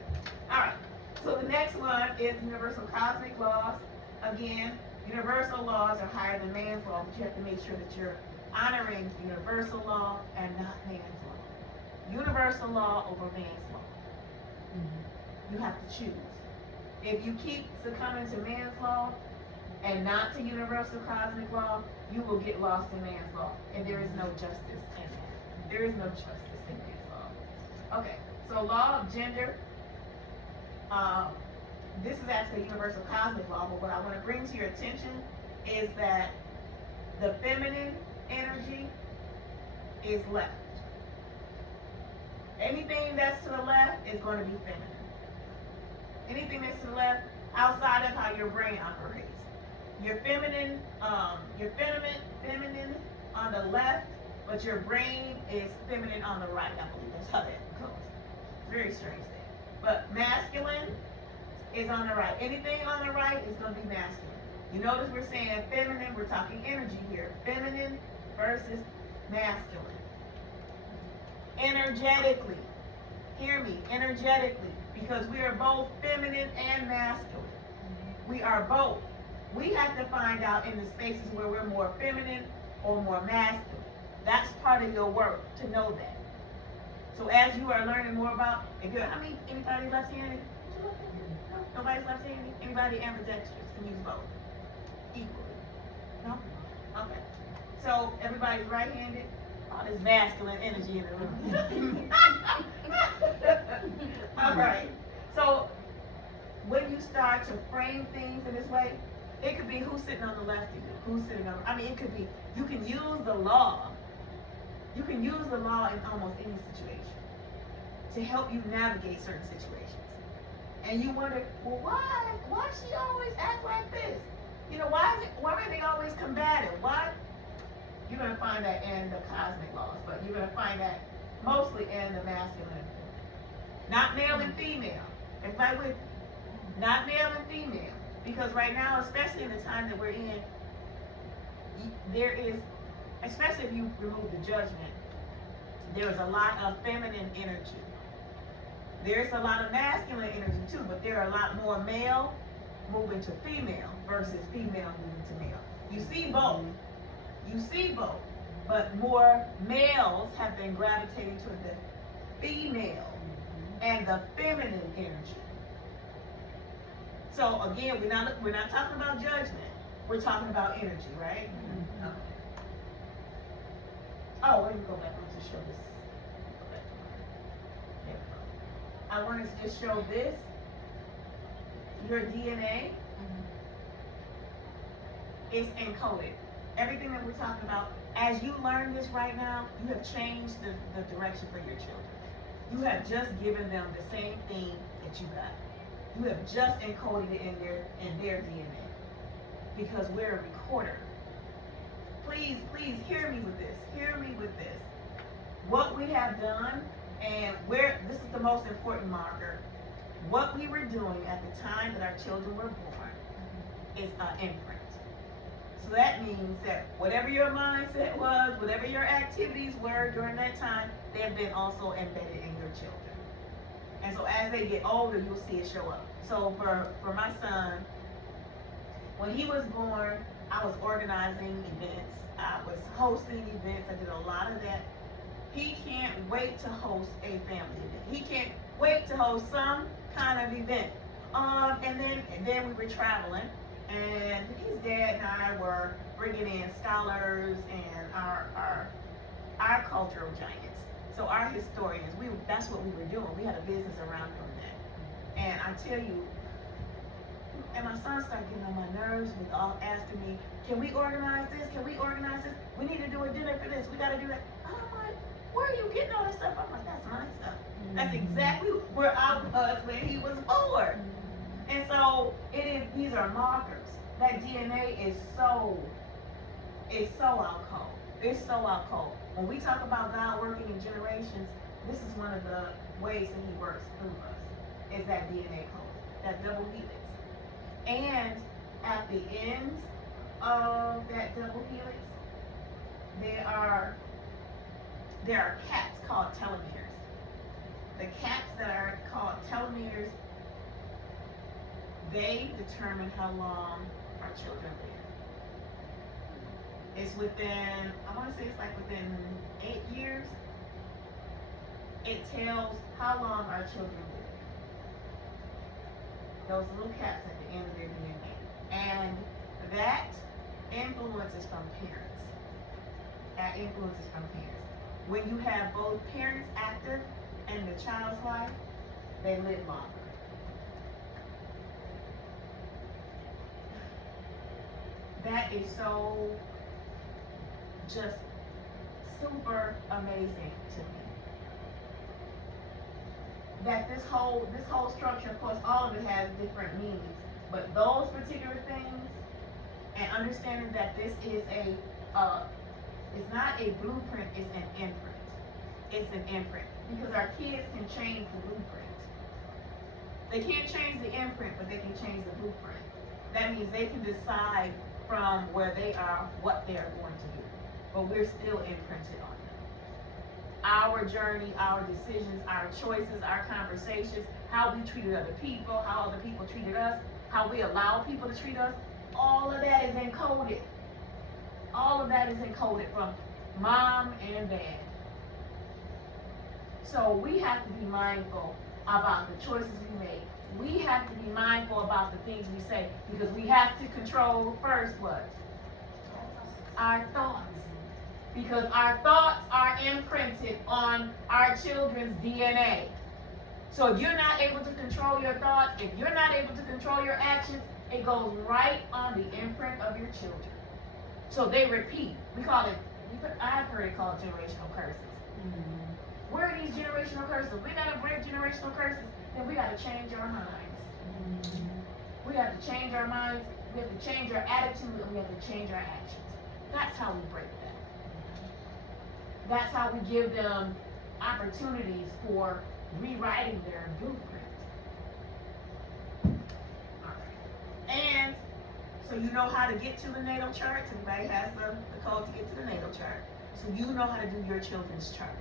Alright, so the next one is universal cosmic laws. Again, universal laws are higher than man's law, but you have to make sure that you're honoring universal law and not man's law. Universal law over man's law. You have to choose. If you keep succumbing to man's law and not to universal cosmic law, you will get lost in man's law. And there is no justice in that. There is no justice in man's law. Okay, so law of gender. This is actually universal cosmic law, but what I want to bring to your attention is that the feminine energy is left. Anything that's to the left is going to be feminine. Anything that's to the left, outside of how your brain operates. Your feminine on the left, but your brain is feminine on the right. I believe that's how that goes. Very strange thing. But masculine is on the right. Anything on the right is going to be masculine. You notice we're saying feminine, we're talking energy here. Feminine versus masculine. Energetically. Hear me, energetically. Because we are both feminine and masculine. We are both. We have to find out in the spaces where we're more feminine or more masculine. That's part of your work to know that. So as you are learning more about, anybody left-handed? No? Nobody's left-handed? Anybody ambidextrous can use both equally? No? Okay. So everybody's right-handed? All this masculine energy in the room. All right. So when you start to frame things in this way, it could be who's sitting on the left of you, who's sitting on. It could be you can use the law. You can use the law in almost any situation to help you navigate certain situations. And you wonder, well, why she always act like this? Why are they always combative? Why? You're going to find that in the cosmic laws, but you're going to find that mostly in the masculine. Not male and female. Everybody with not male and female. Because right now, especially in the time that we're in, there is, especially if you remove the judgment, there is a lot of feminine energy. There's a lot of masculine energy too, but there are a lot more male moving to female versus female moving to male. You see both. You see both. But more males have been gravitating toward the female and the feminine energy. So again, we're not talking about judgment. We're talking about energy, right? Okay. Oh, let me go back. Let me just show this. There we go. I wanted to just show this. Your DNA is encoded. Everything that we're talking about, as you learn this right now, you have changed the direction for your children. You have just given them the same thing that you got. You have just encoded it in their DNA. Because we're a recorder. Please hear me with this. Hear me with this. What we have done, and this is the most important marker. What we were doing at the time that our children were born is an imprint. So that means that whatever your mindset was, whatever your activities were during that time, they have been also embedded in your children. And so as they get older, you'll see it show up. So for my son, when he was born, I was organizing events. I was hosting events. I did a lot of that. He can't wait to host a family event. He can't wait to host some kind of event. And then we were traveling, and his dad and I were bringing in scholars and our cultural giants. So our historians, that's what we were doing. We had a business around doing that. And I tell you, and my son started getting on my nerves with all asking me, can we organize this? Can we organize this? We need to do a dinner for this. We got to do that. I'm like, where are you getting all this stuff? I'm like, that's my stuff. That's exactly where I was when he was born. And so these are markers. That DNA is so out cold. It's so out cold. When we talk about God working in generations, this is one of the ways that he works through us, is that DNA code, that double helix. And at the ends of that double helix, there are caps called telomeres. The caps that are called telomeres, they determine how long our children live. It's within, I want to say it's like within 8 years, it tells how long our children live. Those little caps at the end of their DNA. And that influences from parents. That influences from parents. When you have both parents active in the child's life, they live longer. That is so just super amazing to me. That this whole structure, of course, all of it has different meanings, but those particular things, and understanding that this is it's not a blueprint, it's an imprint. It's an imprint. Because our kids can change the blueprint. They can't change the imprint, but they can change the blueprint. That means they can decide from where they are what they are going to do. But we're still imprinted on them. Our journey, our decisions, our choices, our conversations, how we treated other people, how other people treated us, how we allow people to treat us, all of that is encoded. All of that is encoded from mom and dad. So we have to be mindful about the choices we make. We have to be mindful about the things we say, because we have to control first what? Our thoughts. Because our thoughts are imprinted on our children's DNA. So if you're not able to control your thoughts, if you're not able to control your actions, it goes right on the imprint of your children. So they repeat. We call it, I've heard it called generational curses. Mm-hmm. Where are these generational curses? We gotta break generational curses, then we gotta change our minds. Mm-hmm. We have to change our minds, we have to change our attitude, and we have to change our actions. That's how we break that. That's how we give them opportunities for rewriting their blueprint. All right. And so you know how to get to the natal chart. Everybody has the code to get to the natal chart. So you know how to do your children's chart.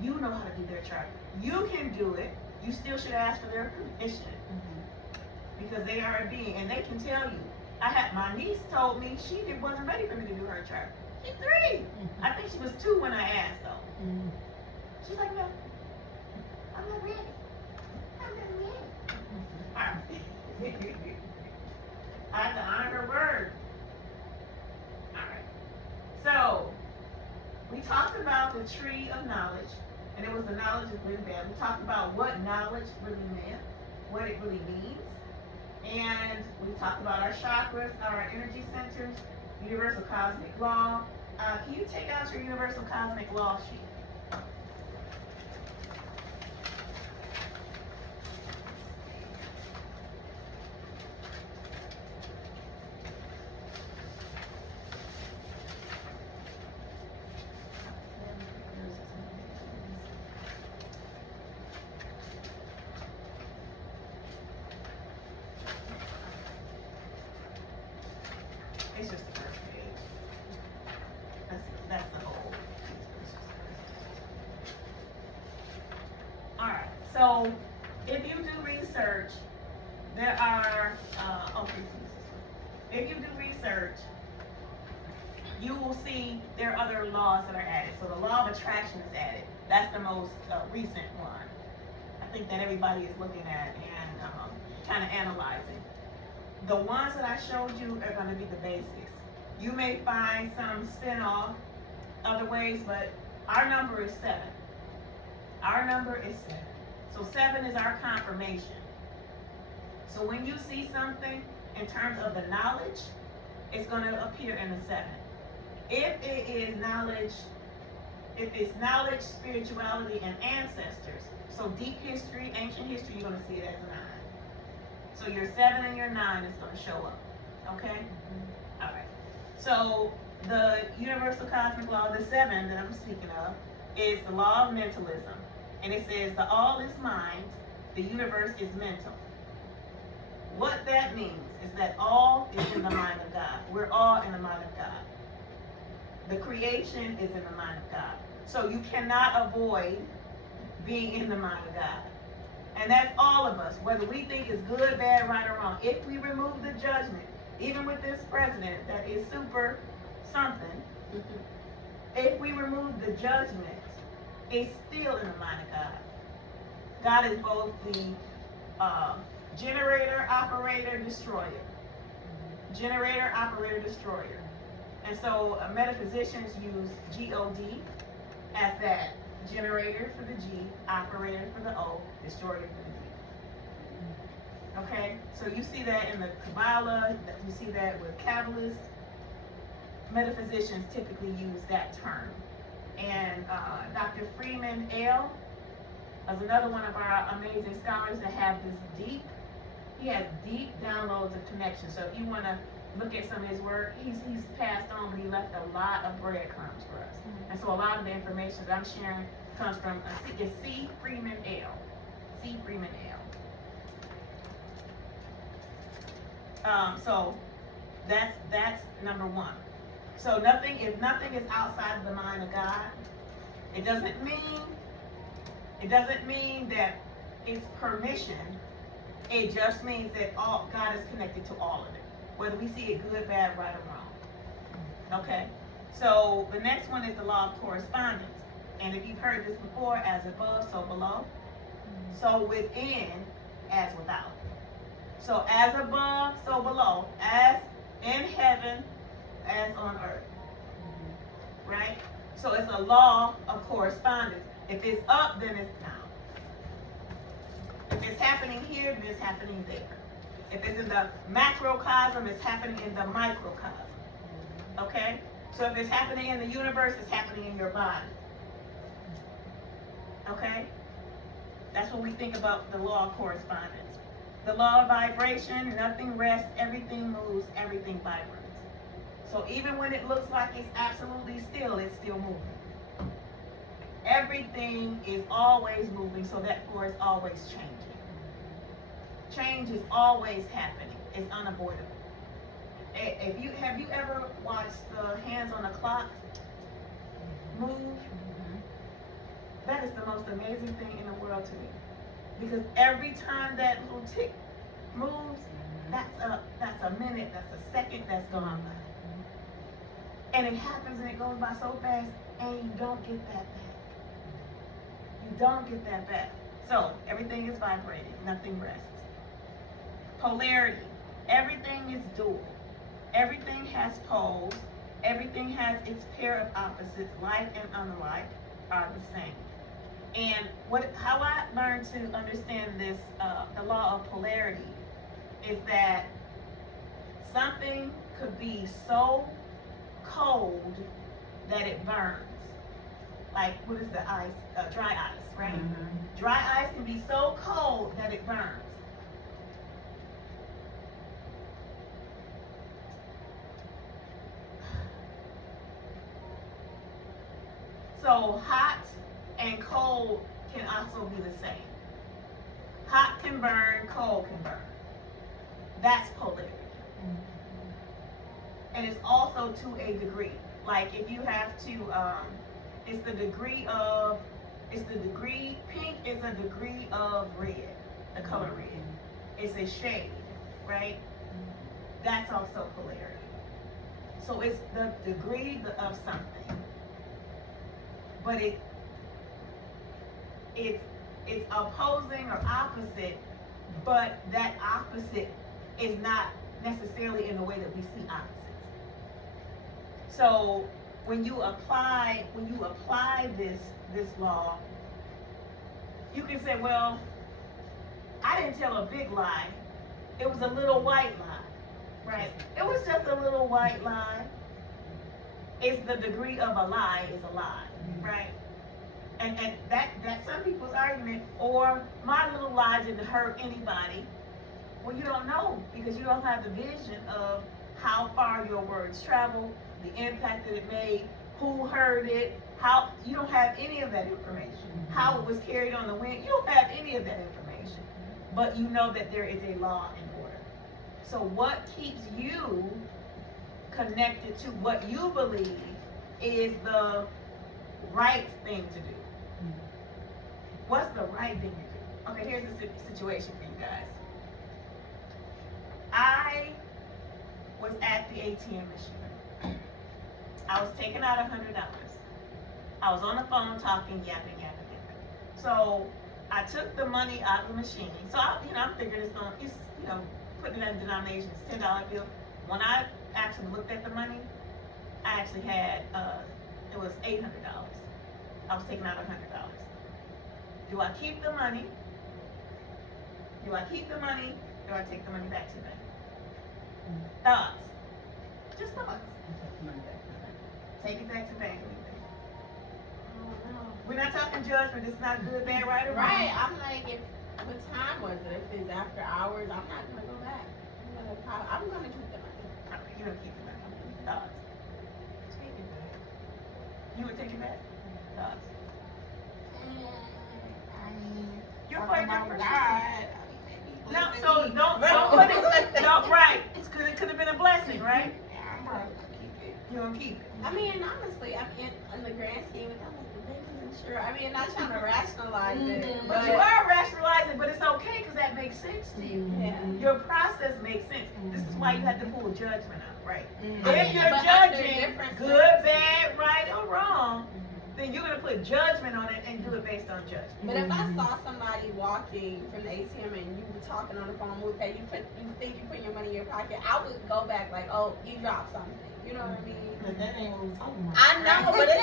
You know how to do their chart. You can do it. You still should ask for their permission. Because they are a being, and they can tell you. My niece told me she wasn't ready for me to do her chart. She's 3. I think she was 2 when I asked though. She's like, no, I'm not ready. I'm not ready. I have to honor her word. Alright. So, we talked about the tree of knowledge, and it was the knowledge of good and bad. We talked about what knowledge really meant, what it really means. And we talked about our chakras, our energy centers, universal cosmic law. Can you take out your universal cosmic law sheet? It's just the first page. That's the whole. Alright, so if you do research, there are, if you do research, you will see there are other laws that are added. So the law of attraction is added. That's the most recent one. I think that everybody is looking at and kind of analyzing. The ones that I showed you are going to be the basics. You may find some spin-off other ways, but our number is 7. Our number is 7. So 7 is our confirmation. So when you see something in terms of the knowledge, it's going to appear in the 7. If it is knowledge, if it's knowledge, spirituality, and ancestors, so deep history, ancient history, you're going to see it as a 9. So your 7 and your 9 is going to show up. Okay? All right. So the universal cosmic law, the 7 that I'm speaking of, is the law of mentalism. And it says the all is mind, the universe is mental. What that means is that all is in the mind of God. We're all in the mind of God. The creation is in the mind of God. So you cannot avoid being in the mind of God. And that's all of us, whether we think it's good, bad, right, or wrong. If we remove the judgment, even with this president that is super something, if we remove the judgment, it's still in the mind of God. God is both the generator, operator, destroyer. Generator, operator, destroyer. And so metaphysicians use G-O-D as that generator for the G, operator for the O, destroyer for the D. Okay? So you see that in the Kabbalah, you see that with Kabbalists. Metaphysicians typically use that term. And Dr. Freeman L. is another one of our amazing scholars that have this deep, he has deep downloads of connection. So if you want to look at some of his work, he's passed on, but he left a lot of breadcrumbs for us. And so a lot of the information that I'm sharing comes from C. Freeman L. C. Freeman L. So that's number one. So if nothing is outside of the mind of God, it doesn't mean that it's permission. It just means that God is connected to all of it, whether we see it good, bad, right, or wrong. Okay? So the next one is the law of correspondence. And if you've heard this before, as above, so below. So within, as without. So as above, so below. As in heaven, as on earth. Right? So it's a law of correspondence. If it's up, then it's down. If it's happening here, then it's happening there. If it's in the macrocosm, it's happening in the microcosm. Okay? So if it's happening in the universe, it's happening in your body. Okay? That's what we think about the law of correspondence. The law of vibration, nothing rests, everything moves, everything vibrates. So even when it looks like it's absolutely still, it's still moving. Everything is always moving, so therefore it's always changing. Change is always happening. It's unavoidable. Have you ever watched the hands on a clock move? That is the most amazing thing in the world to me. Because every time that little tick moves, that's a minute, that's a second that's gone by. And it happens and it goes by so fast, and you don't get that back. You don't get that back. So everything is vibrating, nothing rests. Polarity. Everything is dual. Everything has poles. Everything has its pair of opposites. Like and unlike are the same. And how I learned to understand this, the law of polarity, is that something could be so cold that it burns. Like, what is the ice? Dry ice, right? Mm-hmm. Dry ice can be so cold that it burns. So hot and cold can also be the same. Hot can burn, cold can burn. That's polarity. And it's also to a degree. Like if you have to, it's the degree, pink is a degree of red, the color red. It's a shade, right? That's also polarity. So it's the degree of something. But it's opposing or opposite, but that opposite is not necessarily in the way that we see opposites. So when you apply this law, you can say, well, I didn't tell a big lie. It was a little white lie, right? It was just a little white lie. It's the degree of a lie is a lie, right? And that's some people's argument, or my little lie didn't hurt anybody. Well, you don't know because you don't have the vision of how far your words travel, the impact that it made, who heard it, how you don't have any of that information, how it was carried on the wind. You don't have any of that information, but you know that there is a law and order. So what keeps you connected to what you believe is the right thing to do? What's the right thing to do? Okay, here's the situation for you guys. I was at the ATM machine. I was taking out $100. I was on the phone talking, yapping. So I took the money out of the machine. So I'm figuring it's putting it in denominations, $10 bill. When I actually looked at the money, I actually had it was $800. I was taking out $100. Do I keep the money? Do I take the money back to the bank? Thoughts? Just thoughts. Take it back to the bank. We're not talking judgment. It's not good, bad, right, or wrong. Right. I'm like, what time was it? If it's after hours, I'm not gonna go back. I'm gonna keep the money. Okay, you're gonna keep the money. Thoughts? Take it back. You would take it back? Thoughts? You're quite different. No, so don't put it. No, right. It could have been a blessing, right? You're gonna keep it. I mean, honestly, in the grand scheme of things, the bank isn't sure. I mean, not trying to rationalize it, But you are rationalizing, but it's okay because that makes sense to you. Yeah. Your process makes sense. This is why you have to pull judgment out, right? I If mean, you're but under judging, different good, bad, right, or wrong, then you're gonna put judgment on it and do it based on judgment. But if I saw somebody walking from the ATM and you were talking on the phone with that, you think you put your money in your pocket, I would go back like, oh, you dropped something. You know what I mean? But that ain't what we're talking about. I know, but it's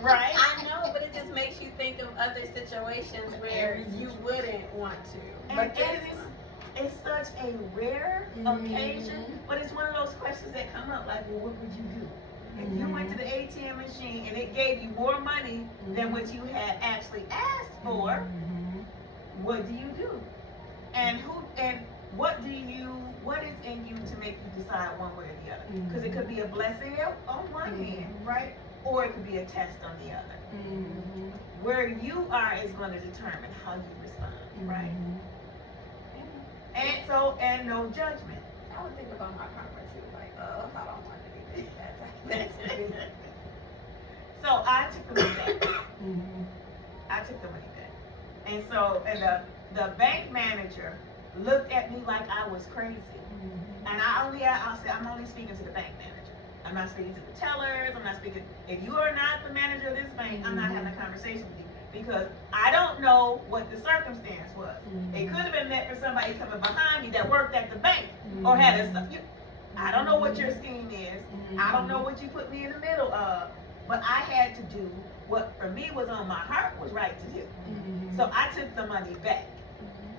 Right. I know, but it just makes you think of other situations where you wouldn't want to. And it's such a rare occasion, but it's one of those questions that come up like, well, what would you do? If you went to the ATM machine and it gave you more money than what you had actually asked for, what do you do? And what is in you to make you decide one way or the other? Because it could be a blessing on one hand, right? Or it could be a test on the other. Where you are is going to determine how you respond, right? And no judgment. I would think about my karma too, like, oh, I don't want to do that. So I took the money back. I took the money back. And so the bank manager looked at me like I was crazy. And I'll say I'm only speaking to the bank manager. I'm not speaking to the tellers. I'm not speaking. If you are not the manager of this bank, I'm not having a conversation with you because I don't know what the circumstance was. It could have been met for somebody coming behind me that worked at the bank or had I don't know what your scheme is. I don't know what you put me in the middle of. But I had to do what for me was on my heart was right to do. So I took the money back.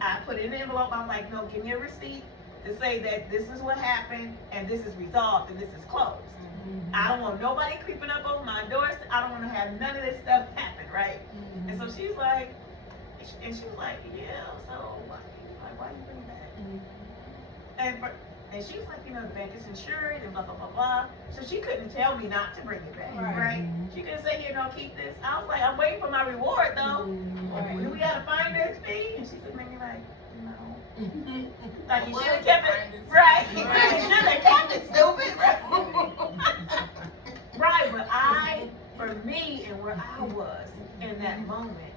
I put it in an envelope. I was like, no, give me a receipt to say that this is what happened and this is resolved and this is closed. I don't want nobody creeping up on my doors. I don't want to have none of this stuff happen, right? And so she was like, yeah, so why you bring it back? And she was like, the bank is insured and blah, blah, blah, blah. So she couldn't tell me not to bring it back, right? She couldn't say, here, no, keep this. I was like, I'm waiting for my reward, though. Do we got a finder's fee? And she said, maybe like, no. Like, you should have kept it, right? You should have kept it, stupid, right? Right, but for me and where I was in that moment,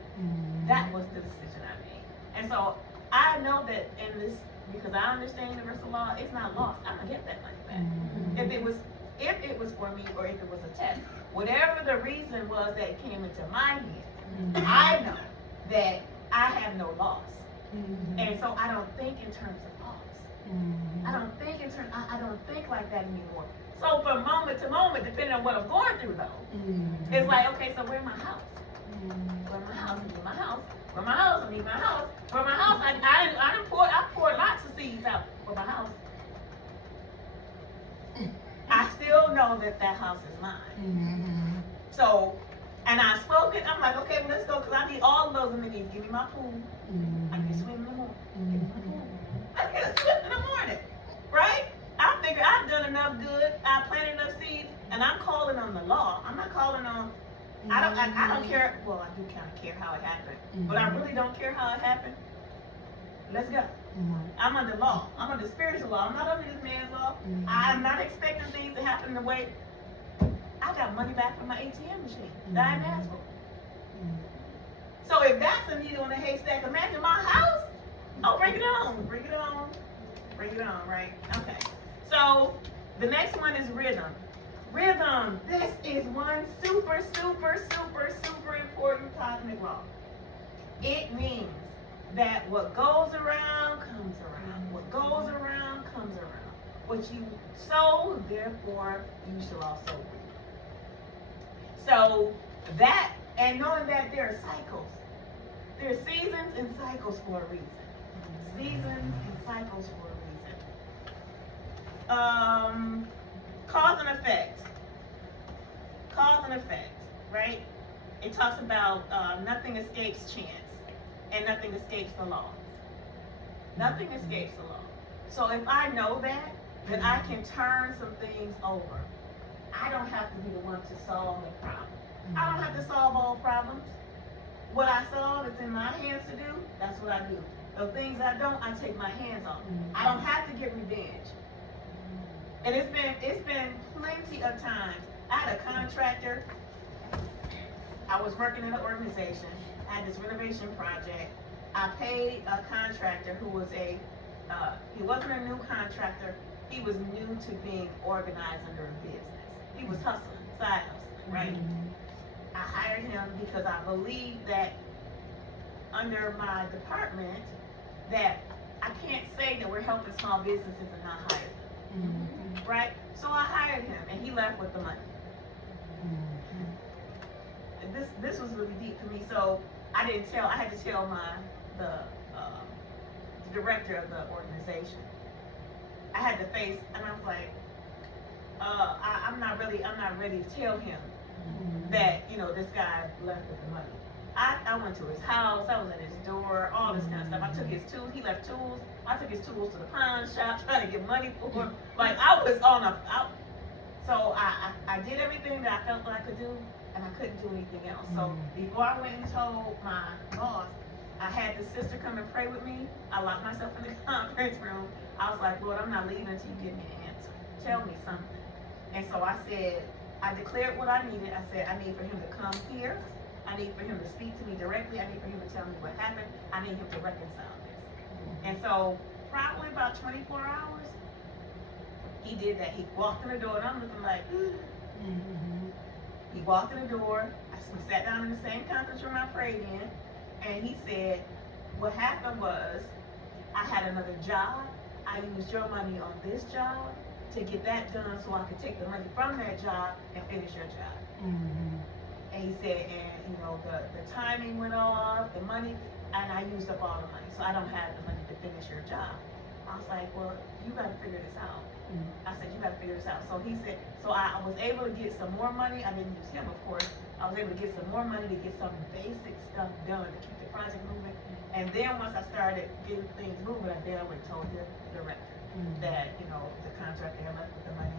that was the decision I made. And so I know that in this, because I understand universal law, it's not lost. I'm gonna get that money back. If it was for me or if it was a test, whatever the reason was that came into my head, I know that I have no loss. And so I don't think in terms of loss. I don't think like that anymore. So from moment to moment, depending on what I'm going through though, it's like, okay, so where's my house? Where's my house? I need my house. Where's my house? I need my house. Where's my house? I poured lots of seeds out for my house. I still know that house is mine. So, and I spoke it. I'm like, okay, well, let's go, because I need all of those amenities. Give me my pool. I can swim in the morning. Give me my pool. I can swim in the morning, right? I figure I've done enough good. I planted enough seeds, and I'm calling on the law. I'm not calling on. I don't care. Well, I do kind of care how it happened, but I really don't care how it happened. Let's go. I'm under law. I'm under spiritual law. I'm not under this man's law. I'm not expecting things to happen the way. I got money back from my ATM machine that I asked for. So if that's a needle in a haystack, imagine my house. Oh, bring it on. Bring it on. Bring it on, right? Okay. So the next one is rhythm. Rhythm. This is one super important cosmic law. It means that what goes around comes around. What goes around comes around. What you sow, therefore, you shall also reap. So that, and knowing that there are cycles. There are seasons and cycles for a reason. Seasons and cycles for a reason. Cause and effect. Cause and effect, right? It talks about nothing escapes chance and nothing escapes the law. Nothing escapes the law. So if I know that, then I can turn some things over. I don't have to be the one to solve the problem. I don't have to solve all problems. What I saw that's in my hands to do, that's what I do. The things I don't, I take my hands off. I don't have to get revenge. And it's been plenty of times. I had a contractor. I was working in an organization. I had this renovation project. I paid a contractor who was he wasn't a new contractor. He was new to being organized under a business. He was hustling, side hustling, right? I hired him because I believed that under my department that I can't say that we're helping small businesses and not hire them. Right? So I hired him and he left with the money. This was really deep to me. So I had to tell the director of the organization. I had to face, and I was like, I'm not ready to tell him that, this guy left with the money. I went to his house, I was at his door, all this kind of stuff. I took his tools, he left tools. I took his tools to the pawn shop, trying to get money for him. Like, I was so I did everything that I felt that I could do, and I couldn't do anything else. So before I went and told my boss, I had the sister come and pray with me. I locked myself in the conference room. I was like, Lord, I'm not leaving until you give me an answer. Tell me something. And so I said, I declared what I needed. I said, I need for him to come here. I need for him to speak to me directly. I need for him to tell me what happened. I need him to reconcile this. And so probably about 24 hours, he did that. He walked in the door, and I'm looking like, He walked in the door. We sat down in the same conference room I prayed in, and he said, what happened was, I had another job. I used your money on this job to get that done so I could take the money from that job and finish your job. And he said, and the timing went off, the money, and I used up all the money, so I don't have the money to finish your job. I was like, well, you got to figure this out. I said, you got to figure this out. So he said, so I was able to get some more money. I didn't use him, of course. I was able to get some more money to get some basic stuff done to keep the project moving. And then once I started getting things moving, I then went and told the director that, the contractor had left with the money,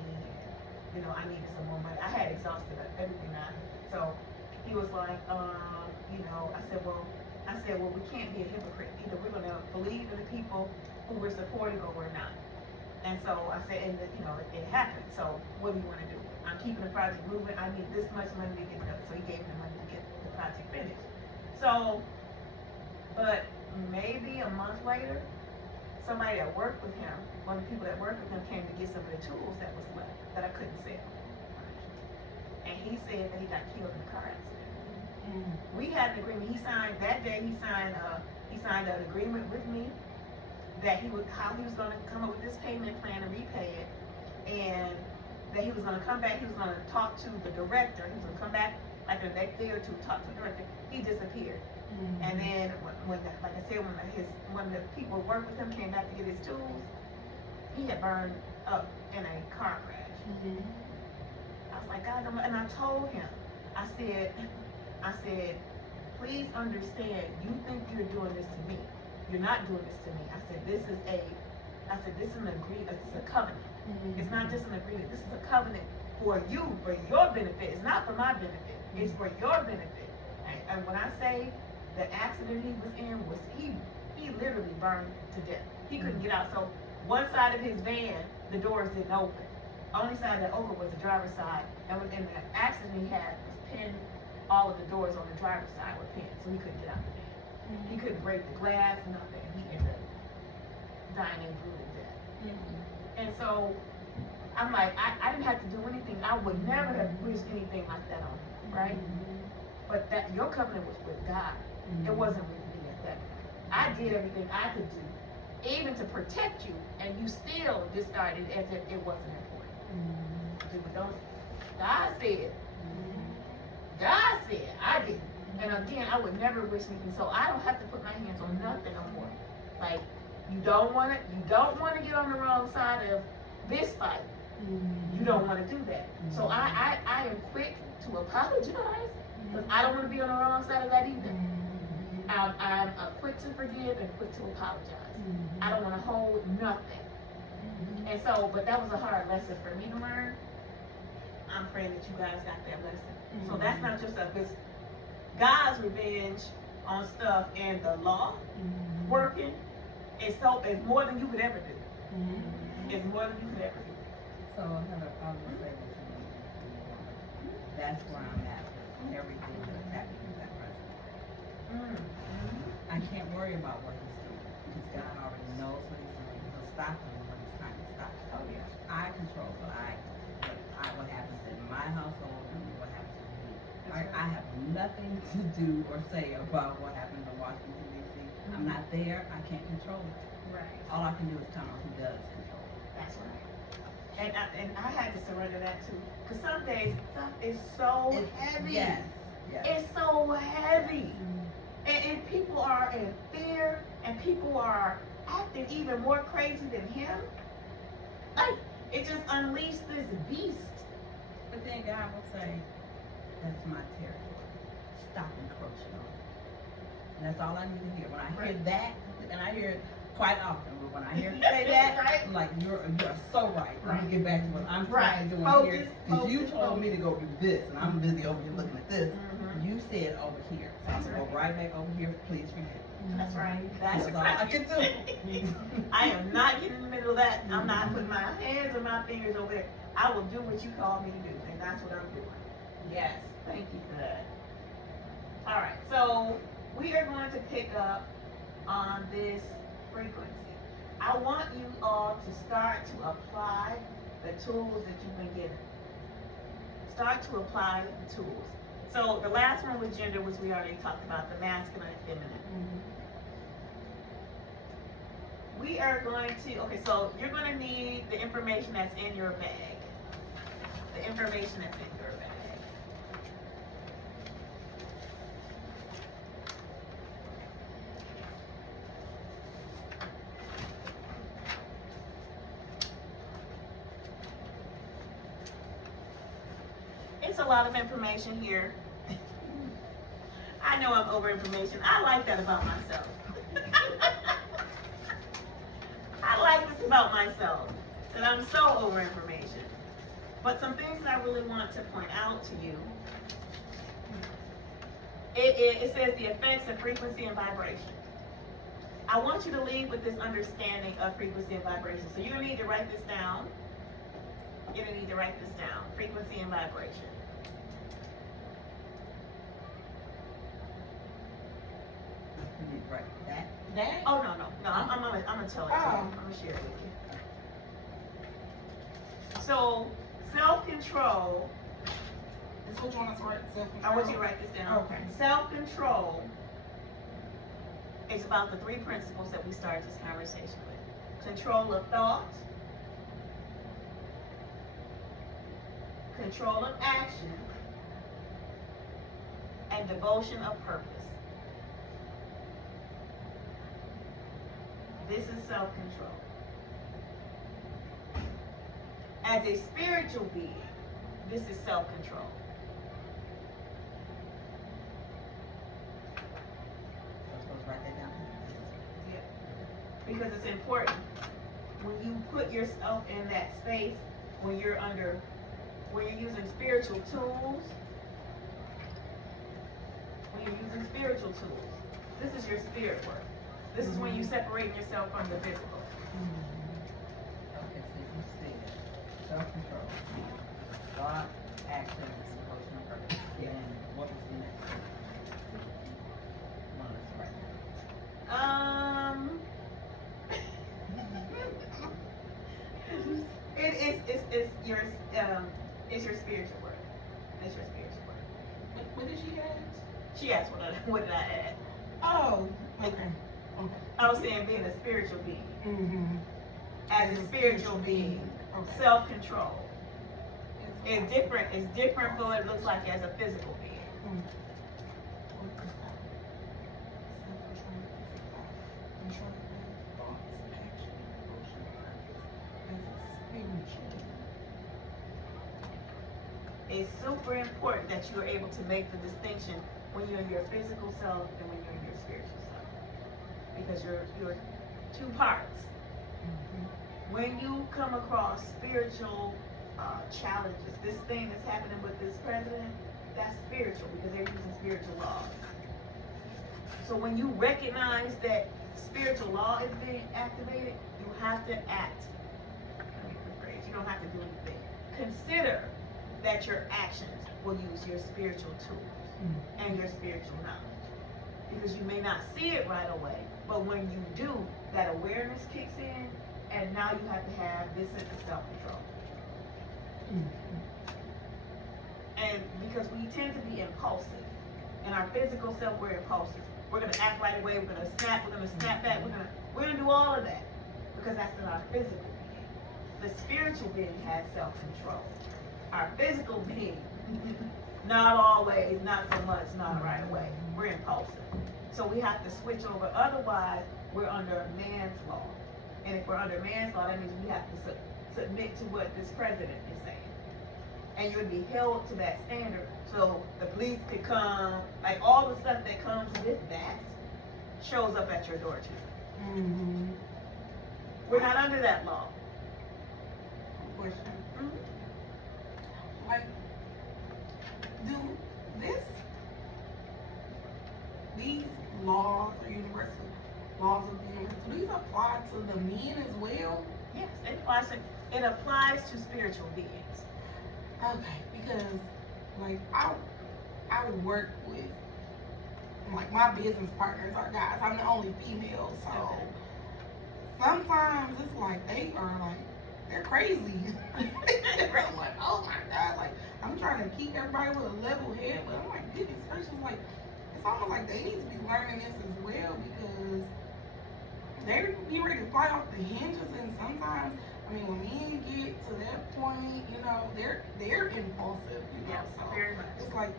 and, I needed some more money. I had exhausted everything I had. So he was like, I said, well, we can't be a hypocrite. Either we're going to believe in the people who we're supporting or we're not. And so I said, and it happened. So what do you want to do? I'm keeping the project moving. I need this much money to get it done. So he gave me the money to get the project finished. So, but maybe a month later, somebody that worked with him, one of the people that worked with him came to get some of the tools that was left that I couldn't sell. And he said that he got killed in a car accident. We had an agreement. He signed that day. He signed an agreement with me that how he was going to come up with this payment plan and repay it, and that he was going to come back. He was going to talk to the director. He was going to come back like the next day or two, talk to the director. He disappeared. And then when the people who worked with him came back to get his tools, he had burned up in a car crash. I was like, God, and I told him, I said, please understand, you think you're doing this to me. You're not doing this to me. I said, this is an agreement, it's a covenant. It's not just an agreement, this is a covenant for you, for your benefit. It's not for my benefit, it's for your benefit. And when I say the accident he was in he he literally burned to death. He couldn't get out. So one side of his van, the doors didn't open. Only side that opened was the driver's side. And within the accident he had was pinned, all of the doors on the driver's side were pinned, so he couldn't get out the van. He couldn't break the glass, nothing. He ended up dying a brutal death. And so I'm like, I didn't have to do anything. I would never have wished anything like that on him, right? But that your covenant was with God. It wasn't with me at that point. I did everything I could do, even to protect you, and you still discarded as if it wasn't important. Don't. God said. God said. I didn't. And again, I would never wish anything. So I don't have to put my hands on nothing no more. Like, you don't want to get on the wrong side of this fight. You don't want to do that. So I am quick to apologize, because I don't want to be on the wrong side of that either. I'm quick to forgive and quick to apologize. I don't want to hold nothing. And so, but that was a hard lesson for me to learn. I'm praying that you guys got that lesson. So that's not just it's God's revenge on stuff and the law working. It's more than you could ever do. It's more than you could ever do. So Heather, I was gonna say this to you. That's where I'm at with everything that's happening with that president. I can't worry about what he's doing, because God already knows what he's doing. He'll stop him when it's time to stop. Oh yeah. I control what happens in my household and what happens to me. I have nothing to do or say about what happens in Washington, D.C. I'm not there. I can't control it. Right. All I can do is count on who does control it. That's right. And I had to surrender that too. Because some days stuff is so heavy. Yes. It's so heavy. And people are in fear, and people are acting even more crazy than him. Like, it just unleashed this beast. But then God will say, that's my territory. Stop encroaching on it. And that's all I need to hear. When I hear that, and I hear it quite often, but when I hear him say that, Right. I'm like, you're so right. Let me get back to what I'm trying to do here. Because you told me to go do this, and I'm busy over here looking at this. You said over here. So I'm going to go right back over here. Please forget. That's right. That's all I can do. I am not getting in the middle of that. I'm not putting my hands or my fingers over there. I will do what you call me to do, and that's what I'm doing. Yes, thank you for that. All right, so we are going to pick up on this frequency. I want you all to start to apply the tools that you've been given. Start to apply the tools. So the last one with gender, which we already talked about, the masculine and feminine. We are going to, okay, so you're going to need the information that's in your bag. The information that's in your bag. It's a lot of information here. I know I'm over information. I like that about myself. I like this about myself, that I'm so over information. But some things I really want to point out to you. It says the effects of frequency and vibration. I want you to leave with this understanding of frequency and vibration. So you're going to need to write this down. You're going to need to write this down. Frequency and vibration. You need to write that. That? Oh, no. I'm gonna tell it to you. I'm gonna share it with you. So, self-control. That's what you want us to write, self-control? I want you to write this down. Okay. Self-control is about the three principles that we started this conversation with. Control of thought, control of action, and devotion of purpose. This is self-control. As a spiritual being, this is self-control. So I'm supposed to write that down. Yeah. Because it's important. When you put yourself in that space, when you're using spiritual tools, this is your spirit work. This is when you separate yourself from the physical. Okay, so you said self-control, thought, action, emotional purpose. Yes. And what was the next one? One is right. It's your spiritual work. It's your spiritual work. What did she ask? She asked what did I add? Oh, okay. I was saying being a spiritual being. Mm-hmm. As a spiritual being, Okay. self-control. It's different for what it looks like as a physical being. It's super important that you are able to make the distinction when you're in your physical self and when you're in your spiritual self. Because you're two parts. When you come across spiritual challenges, this thing that's happening with this president, that's spiritual because they're using spiritual laws. So when you recognize that spiritual law is being activated, you have to act. Let me rephrase. You don't have to do anything. Consider that your actions will use your spiritual tools and your spiritual knowledge. Because you may not see it right away, but when you do, that awareness kicks in, and now you have to have this sense of self-control. And because we tend to be impulsive, in our physical self, we're impulsive. We're gonna act right away, we're gonna snap back, we're gonna do all of that, because that's in our physical being. The spiritual being has self-control. Our physical being, not always, not so much, not right away. We're impulsive. So we have to switch over, otherwise we're under man's law. And if we're under man's law, that means we have to submit to what this president is saying. And you'll be held to that standard, so the police could come, like all the stuff that comes with that shows up at your door too. We're not under that law. Question. Like, do these laws or universal laws of the universe, do these apply to the men as well? Yes, it applies to spiritual beings. Okay, because like I would work with, like, my business partners are guys. I'm the only female, so Okay. sometimes it's like they're crazy. I'm like, oh my god, like I'm trying to keep everybody with a level head, but I'm like, goodness gracious, like it's almost like they need to be learning this as well, because they're getting ready to fly off the hinges, and sometimes, I mean, when men get to that point, you know, they're impulsive, you know, Yes, so very much. it's like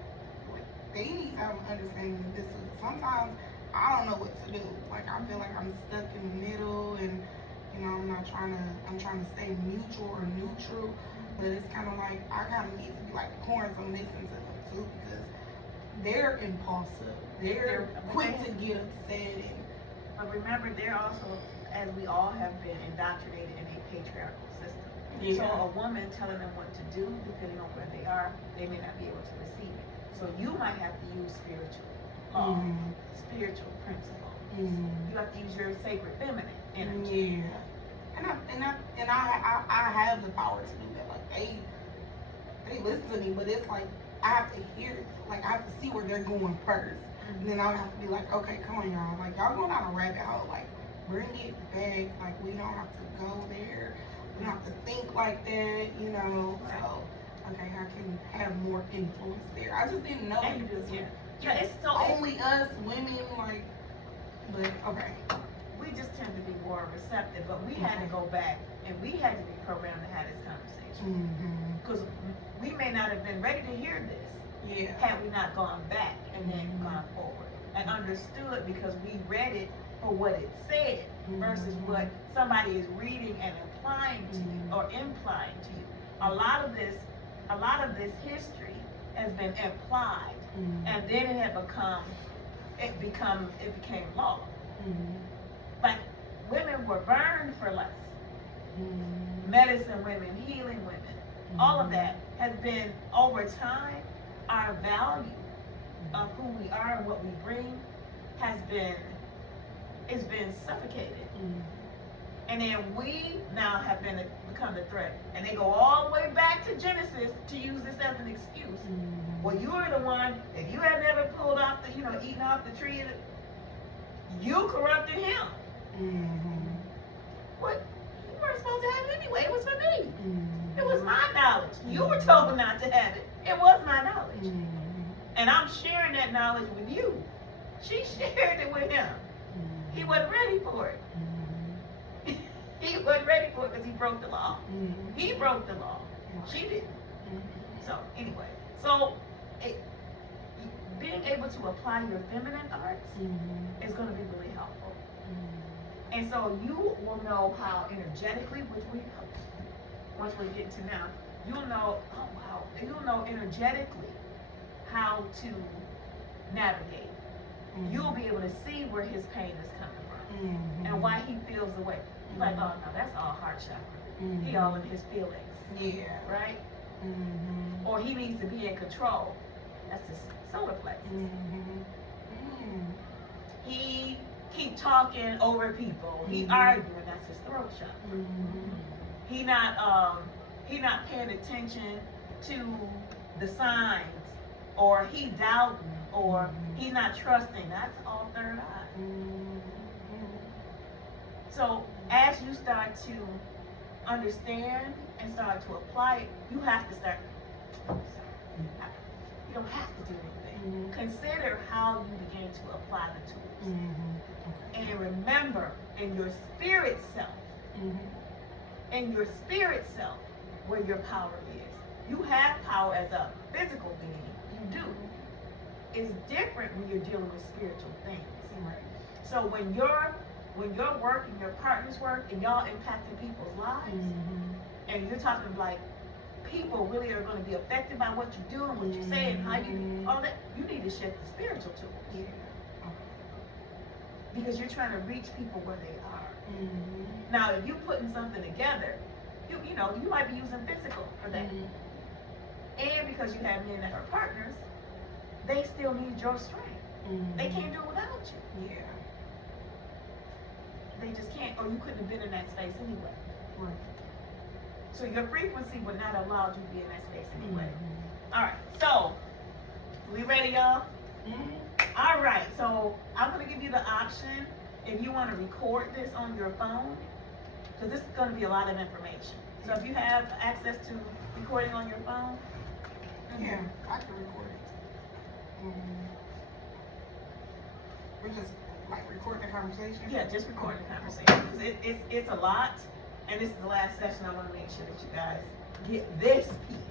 they need to have an understanding of this. Sometimes I don't know what to do. Like, I feel like I'm stuck in the middle, and you know, I'm trying to stay mutual or neutral, but it's kind of like I kind of need to be like the corner, so I'm listening to them too, because they're impulsive. They're quick to get upset. But remember, they're also, as we all have been, indoctrinated in a patriarchal system. Yeah. So a woman telling them what to do, depending on where they are, they may not be able to receive it. So you might have to use spiritual law, spiritual principles. You have to use your sacred feminine energy. Yeah. And I have the power to do that. Like they listen to me, but it's like I have to hear, like I have to see where they're going first. And then I have to be like, okay, come on, y'all. Like, y'all going down a rabbit hole. Like, bring it back. Like, we don't have to go there. We don't have to think like that, you know. So, okay, I can have more influence there. I just didn't know. And you do, yeah. It's so only us women, like, but okay. We just tend to be more receptive, but we had to go back and we had to be programmed to have this conversation. Because we may not have been ready to hear this. Yeah. Had we not gone back and then gone forward and understood, because we read it for what it said versus what somebody is reading and applying to you or implying to you. A lot of this history has been implied, and then it became law. Like, women were burned for less. Medicine women, healing women, all of that has been, over time, our value of who we are and what we bring has been is being suffocated. And then we now have become the threat. And they go all the way back to Genesis to use this as an excuse. Well, you were the one, if you had never pulled off the, eaten off the tree, you corrupted him. What? You weren't supposed to have it anyway. It was for me. It was my knowledge. You were told not to have it. It was my knowledge. And I'm sharing that knowledge with you. She shared it with him. He wasn't ready for it. He wasn't ready for it because he broke the law. He broke the law. She didn't. So anyway, being able to apply your feminine arts is going to be really helpful. And so you will know how energetically, once we get to now, you'll know energetically how to navigate. You'll be able to see where his pain is coming from and why he feels the way. Like, oh no, that's all heart chakra. He all in his feelings. Yeah. Right? Or he needs to be in control. That's his solar plexus. He keep talking over people. He arguing. That's his throat chakra. He not paying attention to the signs, or he doubting, or he's not trusting. That's all third eye. So as you start to understand and start to apply it, you have to start. You don't have to do anything. Consider how you begin to apply the tools. And remember, in your spirit self, where your power is. You have power as a physical being. You do. It's different when you're dealing with spiritual things. So when your work and your partner's work and y'all impacting people's lives, and you're talking like people really are going to be affected by what you do and what you say and how you all that, you need to shift the spiritual tools. Because you're trying to reach people where they are. Now, if you're putting something together, you might be using physical for that. And because you have men that are partners, they still need your strength. They can't do it without you. They just can't, or you couldn't have been in that space anyway. So your frequency would not allow you to be in that space anyway. All right, so we ready, y'all? All right, so I'm going to give you the option if you want to record this on your phone, because this is going to be a lot of information. So if you have access to recording on your phone, Yeah, I can record it. We just like record the conversation. yeah, just record the conversation, because it's a lot, and this is the last session. I want to make sure that you guys get this piece,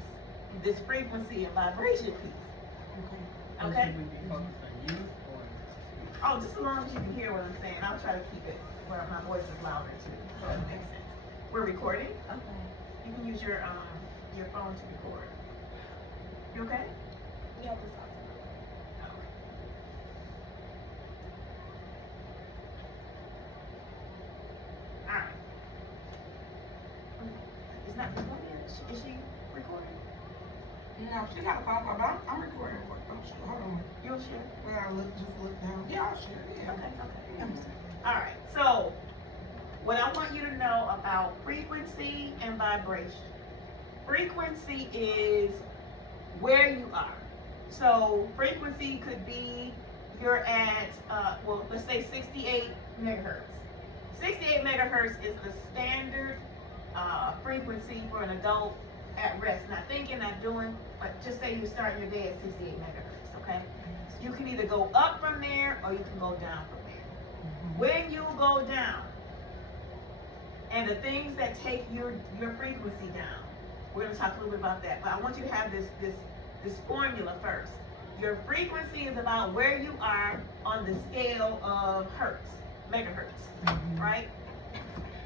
this frequency and vibration piece. Okay? Should we be focused on you or? Oh, just as long as you can hear what I'm saying. I'll try to keep it where my voice is louder too, so it makes sense. We're recording. Okay. You can use your phone to record. You okay? You have to stop. Alright. Is not recording? Is she recording? No, she got a phone call, but I'm recording. Hold on. You'll share? Well, I just look down. Yeah, I'll share. Yeah. Okay. Alright, so what I want you to know about frequency and vibration. Frequency is where you are. So frequency could be you're at, let's say 68 megahertz. 68 megahertz is the standard frequency for an adult at rest. Not thinking, not doing, but just say you're starting your day at 68 megahertz, okay? You can either go up from there or you can go down from there. When you go down, and the things that take your frequency down, we're going to talk a little bit about that, but I want you to have this formula first. Your frequency is about where you are on the scale of hertz, megahertz, right?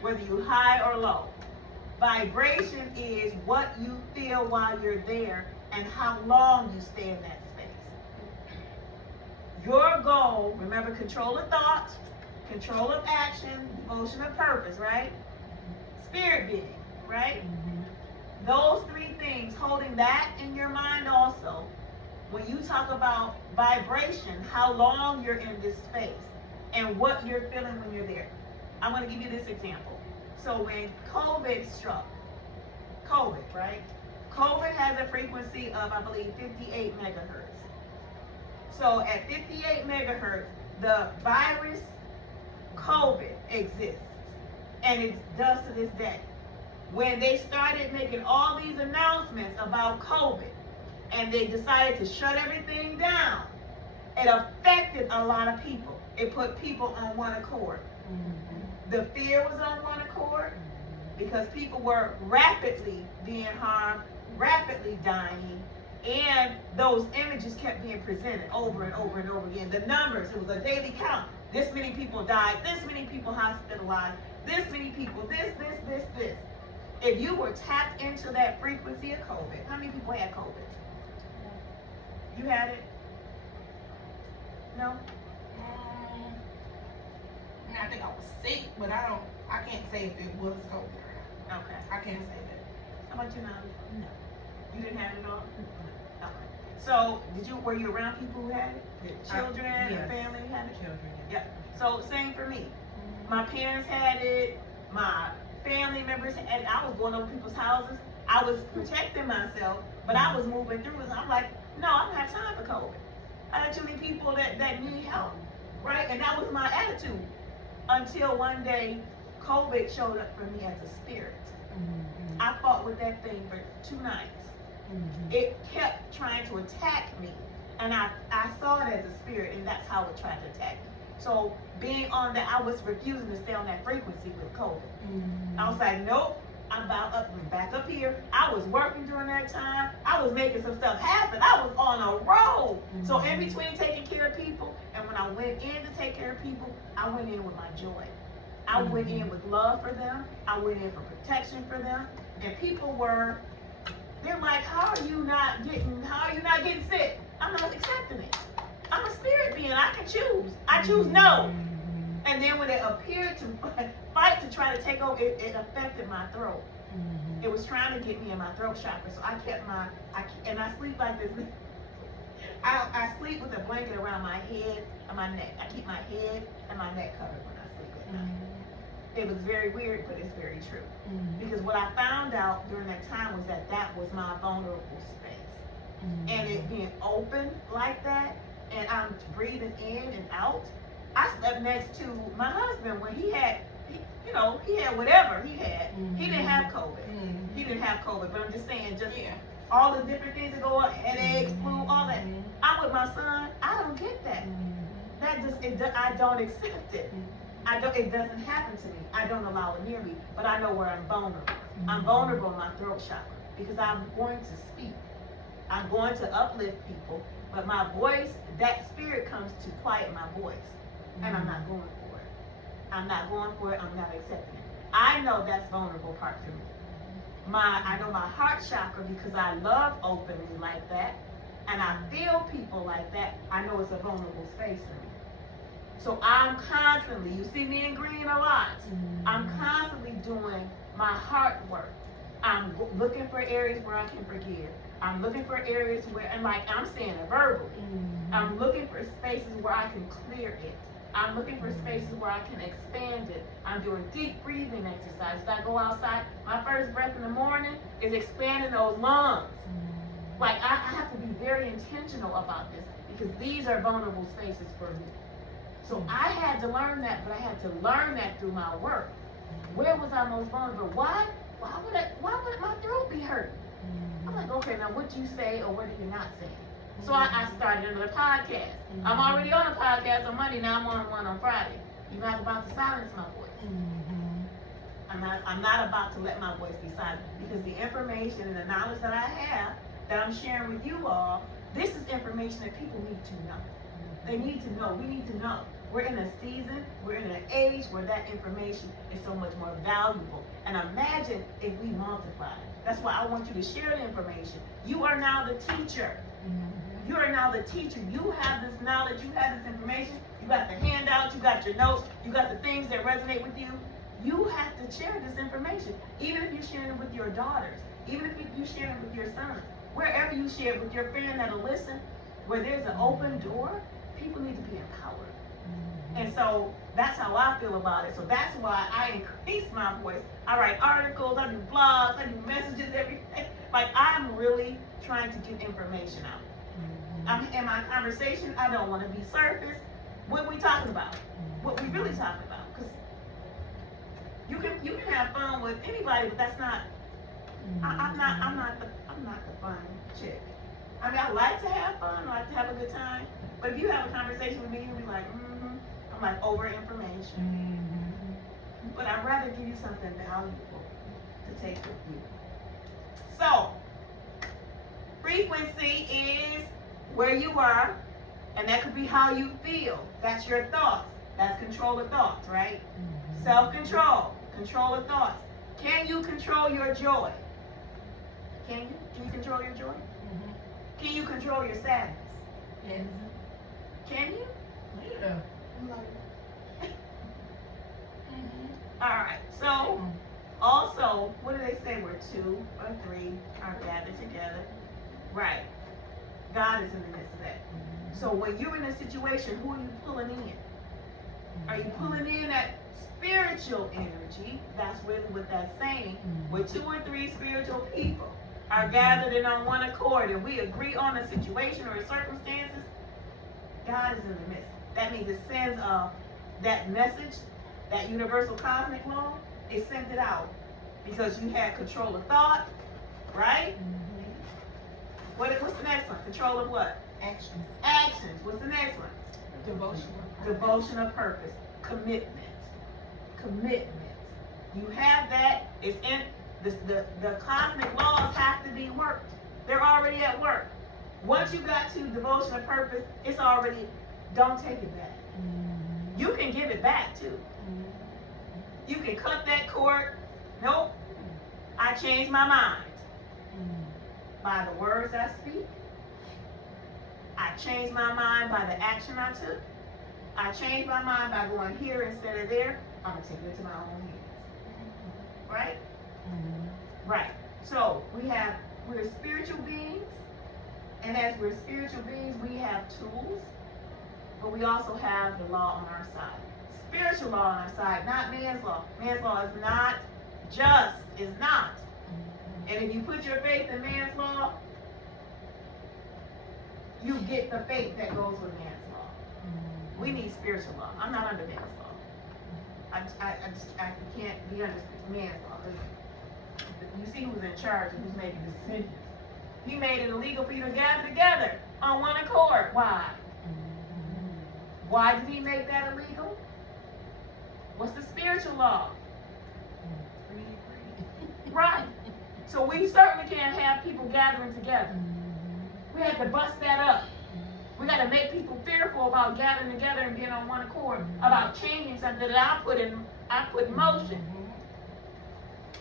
Whether you're high or low. Vibration is what you feel while you're there and how long you stay in that space. Your goal, remember, control of thought, control of action, devotion of purpose, right? Spirit being, right? Those three things, holding that in your mind also, when you talk about vibration, how long you're in this space. and what you're feeling when you're there. I'm going to give you this example. So when COVID struck, right? COVID has a frequency of, I believe, 58 megahertz. So at 58 megahertz, the virus COVID exists, and it does to this day. When they started making all these announcements about COVID, and they decided to shut everything down, it affected a lot of people. It put people on one accord. The fear was on one accord because people were rapidly being harmed, rapidly dying, and those images kept being presented over and over and over again. The numbers, it was a daily count. This many people died, this many people hospitalized, this many people, this. If you were tapped into that frequency of COVID, how many people had COVID? You had it? No? I think I was sick, but I can't say if it was COVID or not. Okay. I can't say that. How about you, Nolly? No. You didn't have it at all? Okay. So, were you around people who had it? Children, Yes. family had it? Children, Yeah. So, same for me. My parents had it, my family members had it. I was going over people's houses. I was protecting myself, but I was moving through it. I'm like, no, I don't have time for COVID. I have too many people that need help, right? And that was my attitude until one day COVID showed up for me as a spirit. I fought with that thing for 2 nights. It kept trying to attack me, and I saw it as a spirit, and that's how it tried to attack me. So being on that, I was refusing to stay on that frequency with COVID. I was like, nope, I'm back up here. I was working during that time. I was making some stuff happen. I was on a roll. So in between taking care of people, and when I went in to take care of people, I went in with my joy. I went in with love for them. I went in for protection for them. And people they're like, how are you not getting sick? I'm not accepting it. I'm a spirit being. I can choose. I choose no. And then when it appeared to fight to try to take over, it affected my throat. It was trying to get me in my throat chakra. So I kept and I sleep like this. I sleep with a blanket around my head and my neck. I keep my head and my neck covered when I sleep at night. It was very weird, but it's very true. Because what I found out during that time was that was my vulnerable space. And it being open like that, and I'm breathing in and out. I slept next to my husband when he had whatever he had. He didn't have COVID. He didn't have COVID, but I'm just saying, all the different things that go on, headaches, flu, all that. I'm with my son. I don't get that. I don't accept it. It doesn't happen to me. I don't allow it near me, but I know where I'm vulnerable. I'm vulnerable in my throat chakra because I'm going to speak. I'm going to uplift people, but my voice, that spirit comes to quiet my voice, and I'm not going for it. I'm not going for it. I'm not accepting it. I know that's vulnerable part for me. I know my heart chakra because I love openly like that, and I feel people like that. I know it's a vulnerable space for me. So I'm constantly, you see me in green a lot. I'm constantly doing my heart work. I'm looking for areas where I can forgive. I'm looking for areas where, and like I'm saying it verbally, I'm looking for spaces where I can clear it. I'm looking for spaces where I can expand it. I'm doing deep breathing exercises. I go outside, my first breath in the morning is expanding those lungs. Like I have to be very intentional about this because these are vulnerable spaces for me. So I had to learn that, but I had to learn that through my work. Where was I most vulnerable? Why would my throat be hurt? I'm like, okay, now what you say or what did you not say? So I started another podcast. I'm already on a podcast on Monday, now I'm on one on Friday. You're not about to silence my voice. I'm not about to let my voice be silent because the information and the knowledge that I have that I'm sharing with you all, this is information that people need to know. They need to know. We need to know. We're in a season, we're in an age where that information is so much more valuable. And imagine if we multiply it. That's why I want you to share the information. You are now the teacher. You are now the teacher. You have this knowledge, you have this information, you got the handouts, you got your notes, you got the things that resonate with you. You have to share this information. Even if you're sharing it with your daughters, even if you're sharing it with your sons, wherever you share it with your friend that'll listen, where there's an open door, people need to be empowered. And so that's how I feel about it. So that's why I increase my voice. I write articles, I do blogs, I do messages every day. Like, I'm really trying to get information out. In my conversation, I don't want to be surface. What we talking about? What we really talking about? Because you can have fun with anybody, but that's not. I'm not the fun chick. I mean, I like to have fun, I like to have a good time. But if you have a conversation with me, you'll be like, I'm like over information. But I'd rather give you something valuable to take with you. So, frequency is where you are, and that could be how you feel. That's your thoughts. That's control of thoughts, right? Self-control, control of thoughts. Can you control your joy? Can you? Can you control your joy? Can you control your sadness? Yes. Can you? Yeah. All right. So, also, what do they say? Where 2 or 3 are gathered together. Right. God is in the midst of that. So when you're in a situation, who are you pulling in? Are you pulling in that spiritual energy? That's really what that's saying. Where 2 or 3 spiritual people are gathered in on one accord, and we agree on a situation or circumstances, God is in the midst. That means it sends that message, that universal cosmic law, it sent it out because you had control of thought, right? What's the next one? Control of what? Actions. Actions. What's the next one? Devotion. Devotion of purpose. Commitment. Commitment. You have that. It's in the cosmic laws have to be worked. They're already at work. Once you got to devotion of purpose, it's already, don't take it back. You can give it back too. You can cut that cord. Nope. I changed my mind. By the words I speak. I changed my mind by the action I took. I changed my mind by going here instead of there. I'm going to take it into my own hands. Right? Right. So we're spiritual beings. And as we're spiritual beings, we have tools. But we also have the law on our side. Spiritual law on our side, not man's law. Man's law is not just. Is not. And if you put your faith in man's law, you get the faith that goes with man's law. We need spiritual law. I'm not under man's law. I can't be under man's law. You see who's in charge and who's making decisions. He made it illegal for you to gather together on one accord. Why? Why did he make that illegal? What's the spiritual law? Right. So we certainly can't have people gathering together. We have to bust that up. We got to make people fearful about gathering together and being on one accord, about changing something that I put in motion.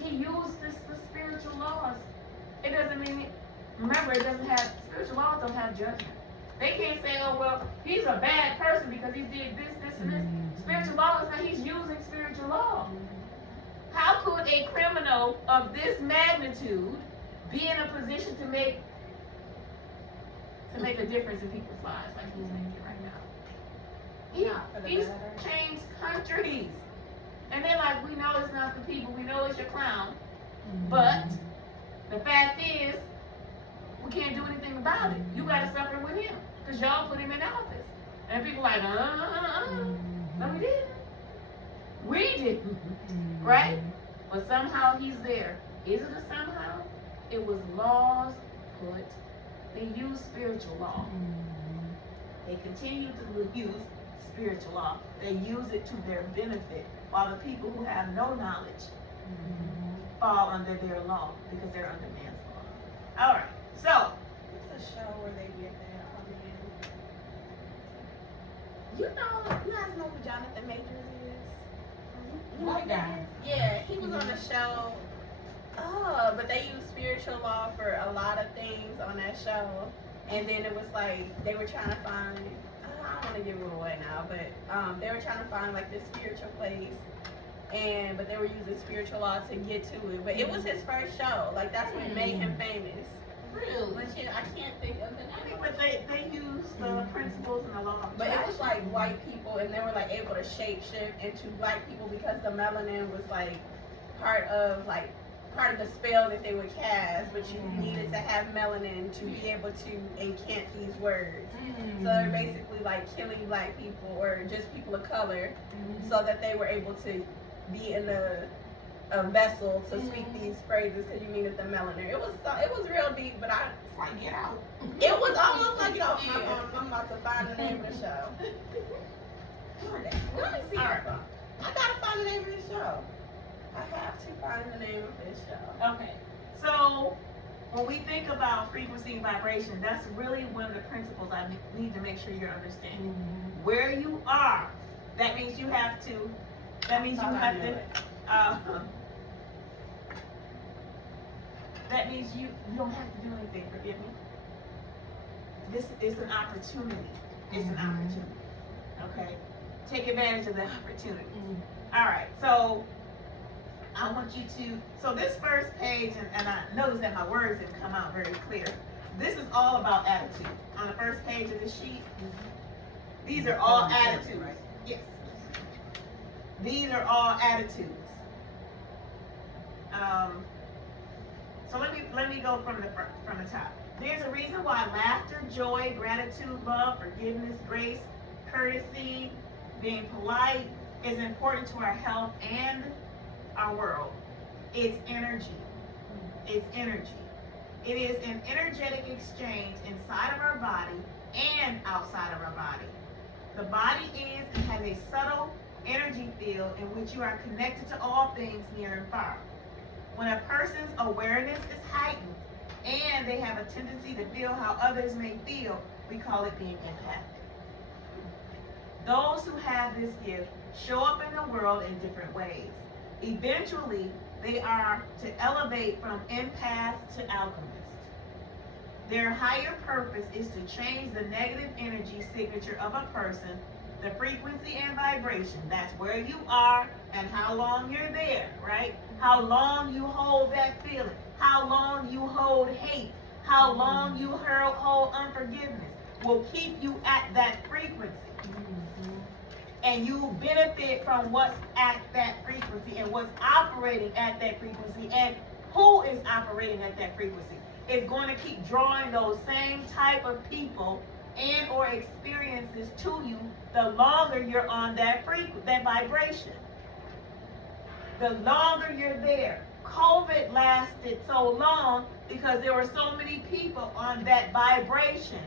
He used the spiritual laws. It doesn't mean, remember, spiritual laws don't have judgment. They can't say, oh, well, he's a bad person because he did this, this, and this. Spiritual law is that he's using spiritual law. How could a criminal of this magnitude be in a position to make a difference in people's lives like he's making right now? He's changed countries. And they're like, we know it's not the people, we know it's your clown. But the fact is, we can't do anything about it. You gotta suffer with him. Because y'all put him in office. And people like, no, we didn't. We didn't. Right? But somehow he's there. Is it a somehow? It was laws put. They use spiritual law. They continue to use spiritual law. They use it to their benefit. While the people who have no knowledge fall under their law because they're under man's law. All right. So, It's a show where they get that. You guys know who Jonathan Majors is? What guy? Yeah, he was on the show. But they use spiritual law for a lot of things on that show. And then it was like they were trying to find, I don't want to give it away now, but they were trying to find like this spiritual place. But they were using spiritual law to get to it. But it was his first show. Like that's what made him famous. Really? But yeah, I can't think of the I name. mean, but they use the principles and the law of But it attraction. was like white people, and they were like able to shapeshift into black people because the melanin was like part of the spell that they would cast. But you needed to have melanin to be able to encant these words. So they're basically like killing black people or just people of color, so that they were able to be in a vessel to speak these phrases because you needed the melanin. It was real deep, but It's like, get out. it was almost like, I'm about to find the name of the show. Let me see Alright. I gotta find the name of this show. I have to find the name of this show. Okay, so when we think about frequency and vibration, that's really one of the principles I need to make sure you're understanding. Where you are, that means you have to, that means you don't have to do anything, forgive me. This is an opportunity. It's an opportunity. Okay? Take advantage of that opportunity. Alright, so I want you to, so this first page, and I notice that my words didn't come out very clear. This is all about attitude. On the first page of the sheet, these are all attitudes. Yes. These are all attitudes. So let me go from the top. There's a reason why laughter, joy, gratitude, love, forgiveness, grace, courtesy, being polite is important to our health and our world. It's energy. It's energy. It is an energetic exchange inside of our body and outside of our body. The body is and has a subtle energy field in which you are connected to all things near and far. When a person's awareness is heightened and they have a tendency to feel how others may feel, we call it being empathic. Those who have this gift show up in the world in different ways. Eventually, they are to elevate from empath to alchemist. Their higher purpose is to change the negative energy signature of a person, the frequency and vibration. That's where you are and how long you're there, right? How long you hold that feeling. How long you hold hate. How long you hold unforgiveness will keep you at that frequency. And you benefit from what's at that frequency and what's operating at that frequency and who is operating at that frequency. It's going to keep drawing those same type of people and or experiences to you the longer you're on that vibration. The longer you're there. COVID lasted so long because there were so many people on that vibration.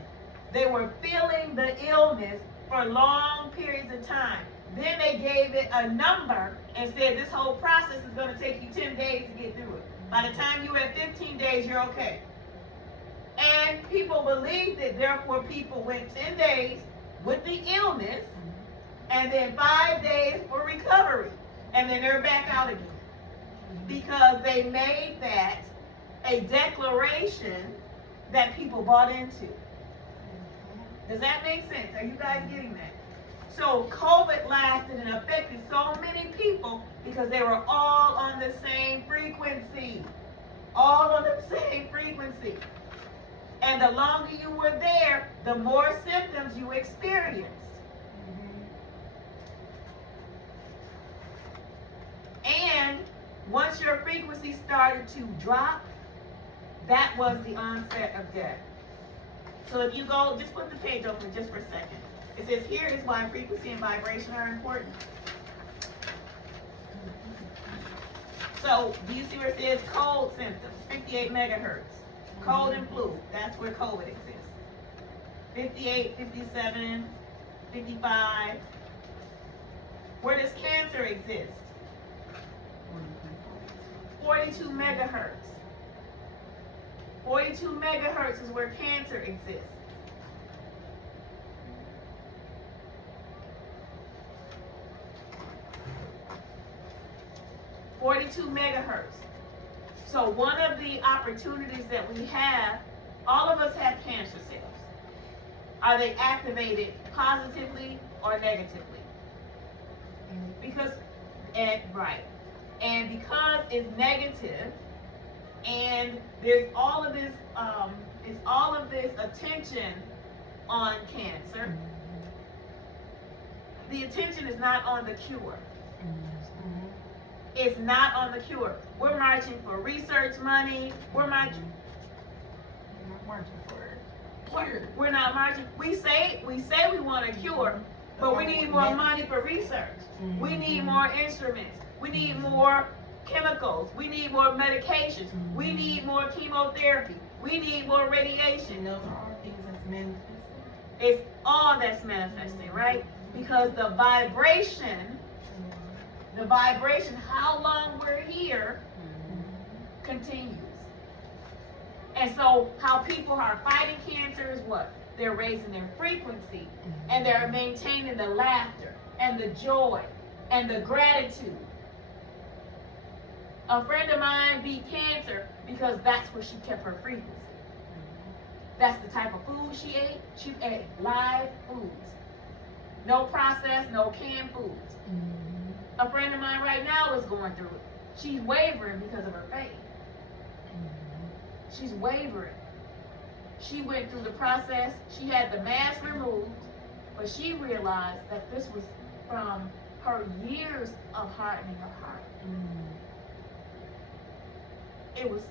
They were feeling the illness for long periods of time. Then they gave it a number and said this whole process is going to take you 10 days to get through it. By the time you're at 15 days, you're okay. And people believed it, therefore people went 10 days with the illness and then 5 days for recovery. And then they're back out again. Because they made that a declaration that people bought into. Does that make sense? Are you guys getting that? So COVID lasted and affected so many people because they were all on the same frequency. All on the same frequency. And the longer you were there, the more symptoms you experienced. And once your frequency started to drop, that was the onset of death. So if you go, just put the page open just for a second. It says here is why frequency and vibration are important. So do you see where it says cold symptoms, 58 megahertz. Cold and flu, that's where COVID exists. 58, 57, 55. Where does cancer exist? 42 megahertz. 42 megahertz is where cancer exists. Megahertz. So one of the opportunities that we have, all of us have cancer cells. Are they activated positively or negatively? Because, and because it's negative, And there's all of this, it's all of this attention on cancer. The attention is not on the cure. It's not on the cure. We're marching for research money. We're marching. We're not marching for cure. We're not marching. We say we want a cure, but we need more money for research. We need more instruments. We need more chemicals. We need more medications. We need more chemotherapy. We need more radiation. And those are all things that's manifesting. It's all that's manifesting, right? Because the vibration, how long we're here, continues. And so how people are fighting cancer is what? They're raising their frequency, and they're maintaining the laughter and the joy and the gratitude. A friend of mine beat cancer because that's where she kept her frequency. That's the type of food she ate. She ate live foods. No processed, no canned foods. A friend of mine right now is going through it. She's wavering because of her faith. She's wavering. She went through the process. She had the mass removed, but she realized that this was from her years of hardening of heart. It was,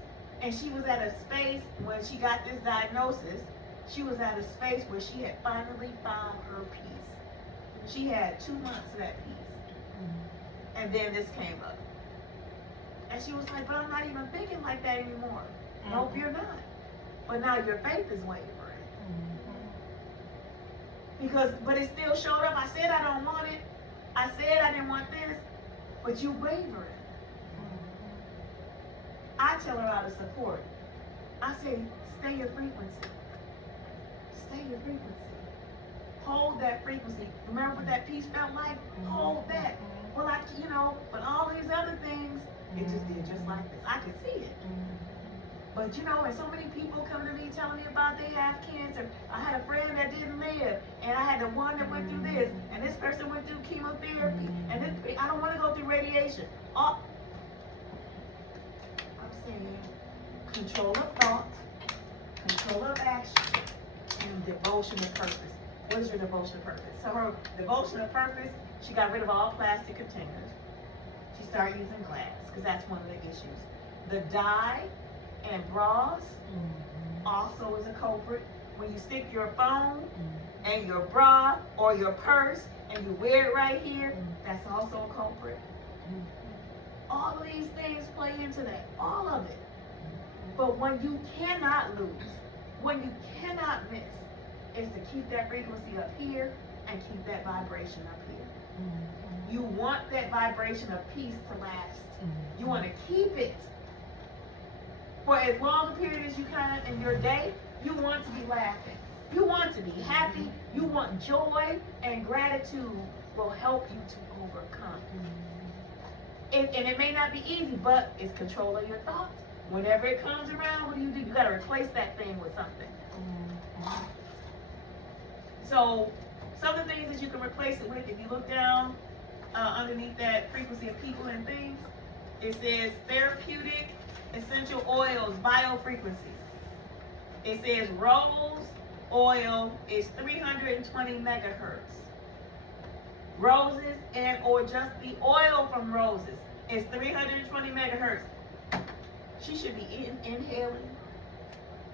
and she was at a space when she got this diagnosis. She was at a space where she had finally found her peace. She had 2 months of that peace, and then this came up, and she was like, "But I'm not even thinking like that anymore." Nope, you're not. But now your faith is wavering. But it still showed up. I said I don't want it. I said I didn't want this, but you wavering. I tell her how to support. I say, stay your frequency. Stay your frequency. Hold that frequency. Remember what that peace felt like? Hold that. Well, but all these other things, it just did just like this. I could see it. But and so many people come to me telling me about they have cancer. I had a friend that didn't live, and I had the one that went through this, and this person went through chemotherapy, and this, I don't want to go through radiation. I'm saying control of thought, control of action, and devotion to purpose. What is your devotion to purpose? So her devotion to purpose, she got rid of all plastic containers. She started using glass, because that's one of the issues. The dye and bras also is a culprit. When you stick your phone and your bra or your purse and you wear it right here, that's also a culprit. All of these things play into that, all of it. But when you cannot lose, when you cannot miss, is to keep that frequency up here and keep that vibration up here. You want that vibration of peace to last. You want to keep it for as long a period as you can in your day. You want to be laughing. You want to be happy. You want joy, and gratitude will help you to overcome. And it may not be easy, but it's control of your thoughts. Whenever it comes around, what do? You got to replace that thing with something. So some of the things that you can replace it with, if you look down underneath that frequency of people and things, it says therapeutic essential oils, biofrequencies. It says rose oil is 320 megahertz. Roses or just the oil from roses is 320 megahertz. She should be inhaling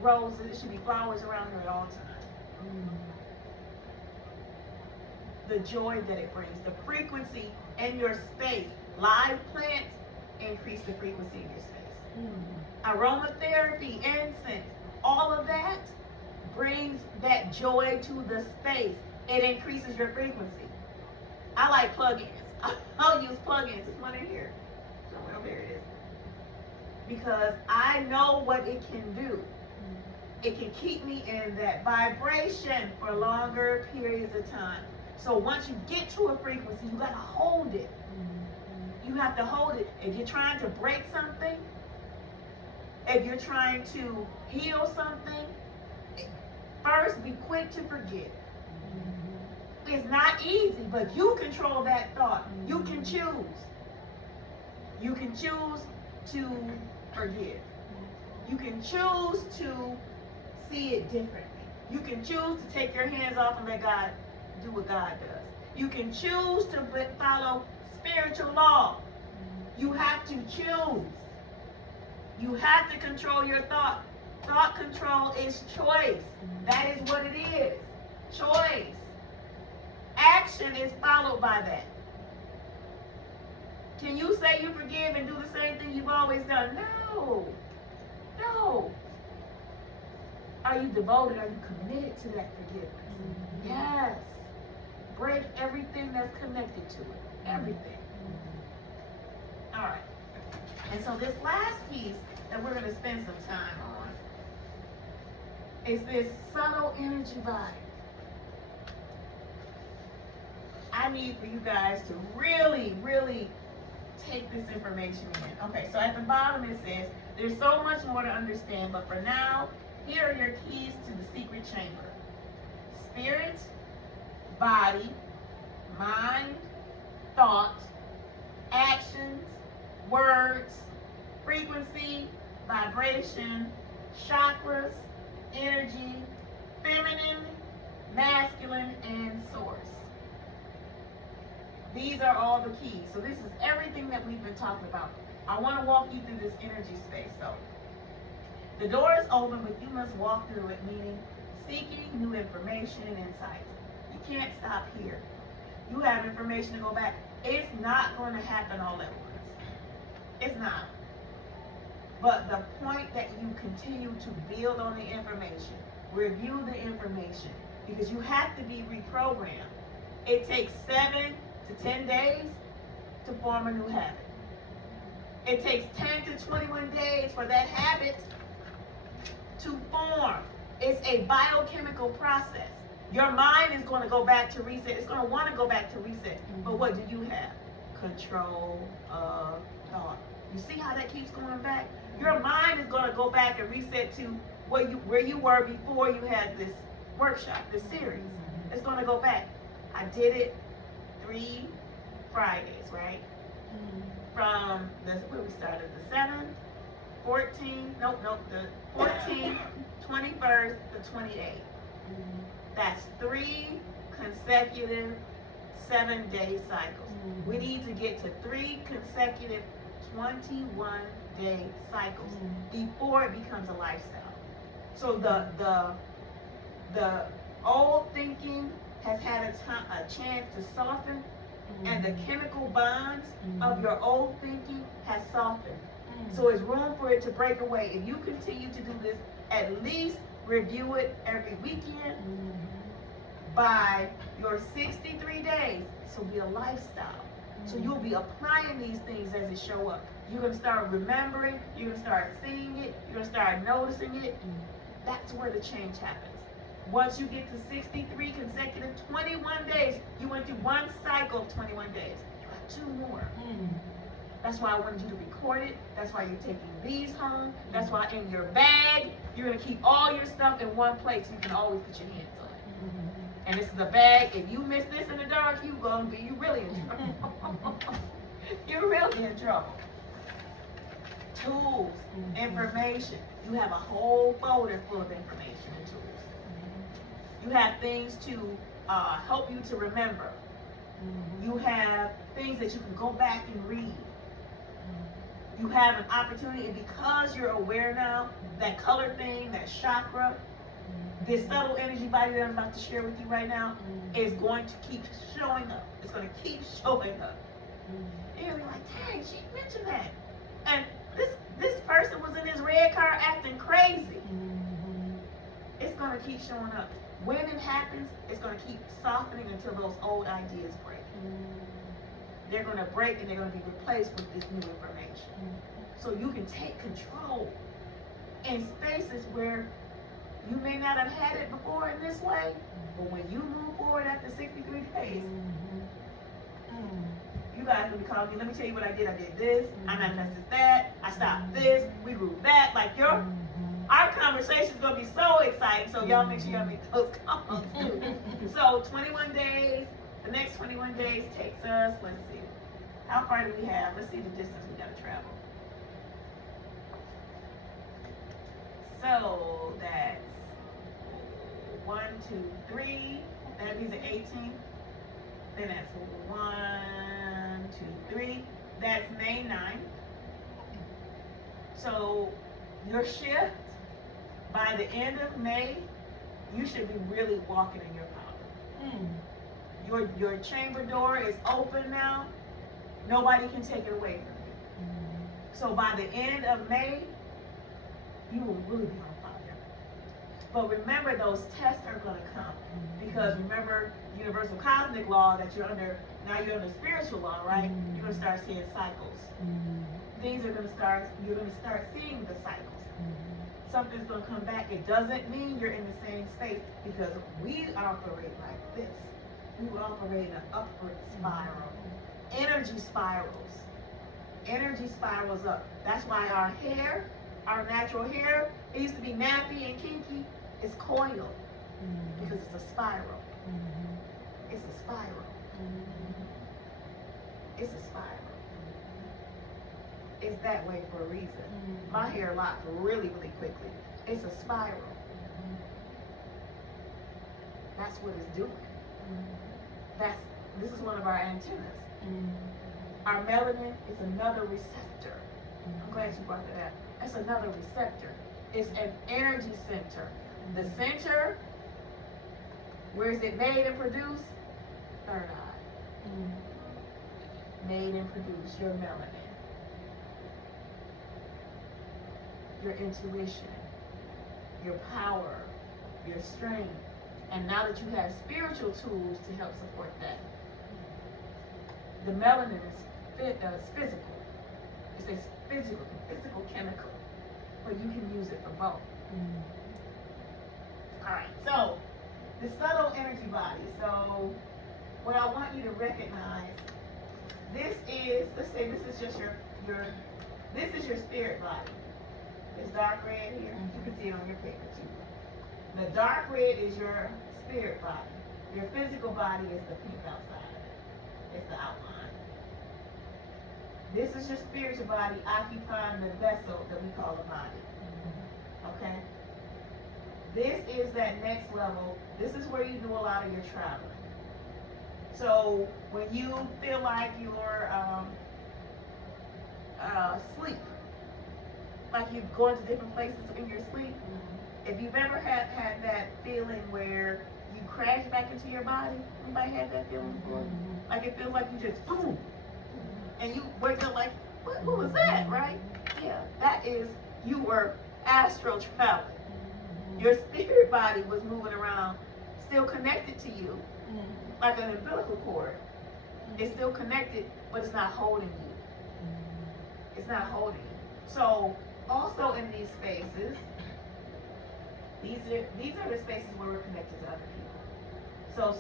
roses. There should be flowers around her at all times. The joy that it brings, the frequency in your space. Live plants increase the frequency in your space. Aromatherapy, incense, all of that brings that joy to the space. It increases your frequency. I like plugins. I'll use plugins. There's one in here. Somewhere over there it is. Because I know what it can do. It can keep me in that vibration for longer periods of time. So once you get to a frequency, you gotta hold it. You have to hold it. If you're trying to break something, if you're trying to heal something, first be quick to forget. It's not easy, but you control that thought. You can choose. You can choose to forgive. You can choose to see it differently. You can choose to take your hands off and let God do what God does. You can choose to follow spiritual law. You have to choose. You have to control your thought. Thought control is choice. That is what it is. Choice. Action is followed by that. Can you say you forgive and do the same thing you've always done? No. No. Are you devoted? Are you committed to that forgiveness? Yes. Break everything that's connected to it. Everything. All right. And so this last piece that we're going to spend some time on is this subtle energy body. I need for you guys to really, really take this information in. Okay, so at the bottom it says, there's so much more to understand, but for now, here are your keys to the secret chamber. Spirit, body, mind, thought, actions, words, frequency, vibration, chakras, energy, feminine, masculine, and source. These are all the keys. So this is everything that we've been talking about. I want to walk you through this energy space. So the door is open, but you must walk through it, meaning seeking new information and insights. You can't stop here. You have information to go back. It's not going to happen all at once. It's not. But the point that you continue to build on the information, review the information, because you have to be reprogrammed. It takes 7 to 10 days to form a new habit. It takes 10 to 21 days for that habit to form. It's a biochemical process. Your mind is going to go back to reset. It's going to want to go back to reset. But what do you have? Control of thought. You see how that keeps going back? Your mind is going to go back and reset to where you were before you had this workshop, this series. It's going to go back. I did it 3 Fridays, right? From where we started, the 7th, 14th, the 14th, 21st, the 28th. That's 3 consecutive 7-day cycles. We need to get to 3 consecutive 21-day cycles before it becomes a lifestyle. So the old thinking has had a chance to soften, and the chemical bonds of your old thinking has softened. So it's room for it to break away. If you continue to do this, at least review it every weekend. By your 63 days, this will be a lifestyle. So you'll be applying these things as they show up. You're going to start remembering, you're going to start seeing it, you're going to start noticing it. That's where the change happens. Once you get to 63 consecutive 21 days, you went through 1 cycle of 21 days. You got 2 more. That's why I wanted you to record it. That's why you're taking these home. That's why in your bag, you're going to keep all your stuff in one place so you can always put your hands on it. And this is a bag. If you miss this in the dark, you really in trouble. You're really in trouble. Tools, information. You have a whole folder full of information and tools. You have things to help you to remember. You have things that you can go back and read. You have an opportunity, and because you're aware now, that color thing, that chakra, this subtle energy body that I'm about to share with you right now is going to keep showing up. It's going to keep showing up. And you're like, dang, she mentioned that. And this person was in his red car acting crazy. It's going to keep showing up. When it happens, it's going to keep softening until those old ideas break. They're going to break and they're going to be replaced with this new information. So you can take control in spaces where you may not have had it before in this way, but when you move forward after 63 days, you guys will be calling me, let me tell you what I did. I did this, I manifested that, I stopped this, we grew that. Like our conversation is going to be so exciting, so y'all make sure y'all make those calls too. So 21 days, the next 21 days takes us, let's see, how far do we have? Let's see the distance we got to travel. So that's 1, 2, 3. That means an 18. Then that's 1, 2, 3. That's May 9th. So your shift, by the end of May, you should be really walking in your power. Your chamber door is open now. Nobody can take it away from you. So by the end of May, you will really be on fire. But remember, those tests are going to come. Because remember, universal cosmic law that you're under, now you're under spiritual law, right? You're going to start seeing cycles. Things are going to start, you're going to start seeing the cycles. Something's going to come back. It doesn't mean you're in the same space, because we operate like this. We will operate in an upward spiral. Energy spirals. Energy spirals up. That's why our hair, our natural hair, it used to be nappy and kinky. It's coiled because it's a spiral. It's a spiral. It's a spiral. It's that way for a reason. My hair locked really, really quickly. It's a spiral. That's what it's doing. This is one of our antennas. Our melanin is another receptor. I'm glad you brought that up. That's another receptor. It's an energy center. The center, where is it made and produced? Third eye. Made and produced your melanin. Your intuition, your power, your strength. And now that you have spiritual tools to help support that, the melanin is physical. It's a physical chemical, but you can use it for both. All right, so the subtle energy body. So what I want you to recognize, this is, let's say this is just this is your spirit body. This dark red here, you can see it on your paper too. The dark red is your spirit body. Your physical body is the pink outside. It's the outline. This is your spiritual body occupying the vessel that we call the body. Okay? This is that next level. This is where you do a lot of your traveling. So when you feel like you're asleep, like you're going to different places in your sleep, if you've ever had that feeling where you crash back into your body, anybody had that feeling before? Like it feels like you just boom, and you wake up like, what was that, right? Yeah, that is, you were astral traveling. Your spirit body was moving around, still connected to you, like an umbilical cord. It's still connected, but it's not holding you. It's not holding you. So also in these spaces, these are the spaces where we're connected to other people. So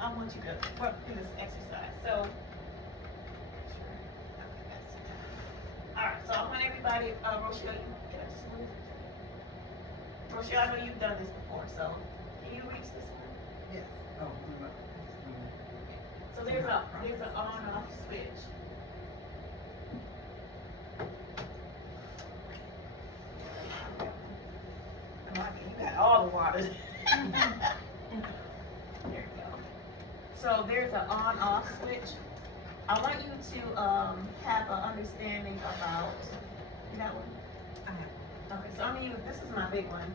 I want you to work through this exercise. So, alright, so I want everybody, Rochelle, Rochelle, I know you've done this before, so can you reach this one? Yes. So there's an on-off switch. You got all the water. There you go. So there's an on-off switch. I want you to have an understanding about, you got one? Okay, so I'm gonna use, this is my big one.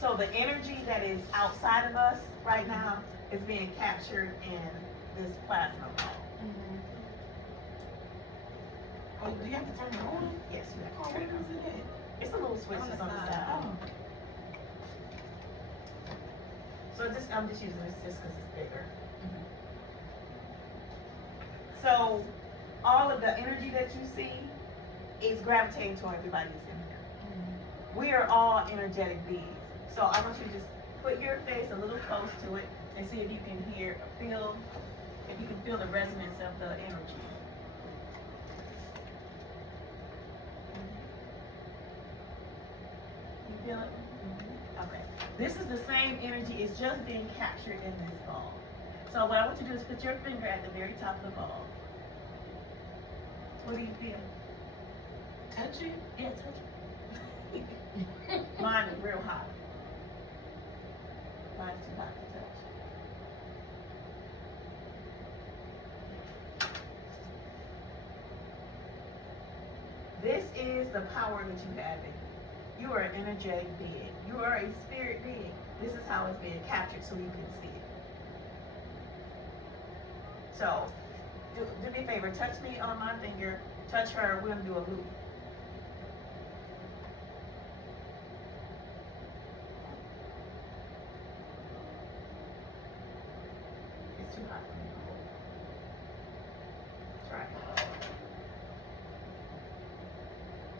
So the energy that is outside of us right now is being captured in this plasma ball. Oh, do you have to turn it on? Yes, you have Oh, to where turn it is on. it It's a little switch at? that's on the side. Oh. So I'm just using this just because it's bigger. So all of the energy that you see is gravitating toward everybody that's in here. We are all energetic beings. So I want you to just put your face a little close to it and see if you can feel the resonance of the energy. You feel it? Okay. This is the same energy, it's just being captured in this ball. So what I want you to do is put your finger at the very top of the ball. What do you feel? Touch it. Yeah, touch it. Mine is real hot. Mine's too hot to touch. This is the power that you have in you. You are an energetic being. You are a spirit being. This is how it's being captured so you can see it. So, do me a favor, touch me on my finger, touch her, we're gonna do a loop. It's too hot for me. Try it.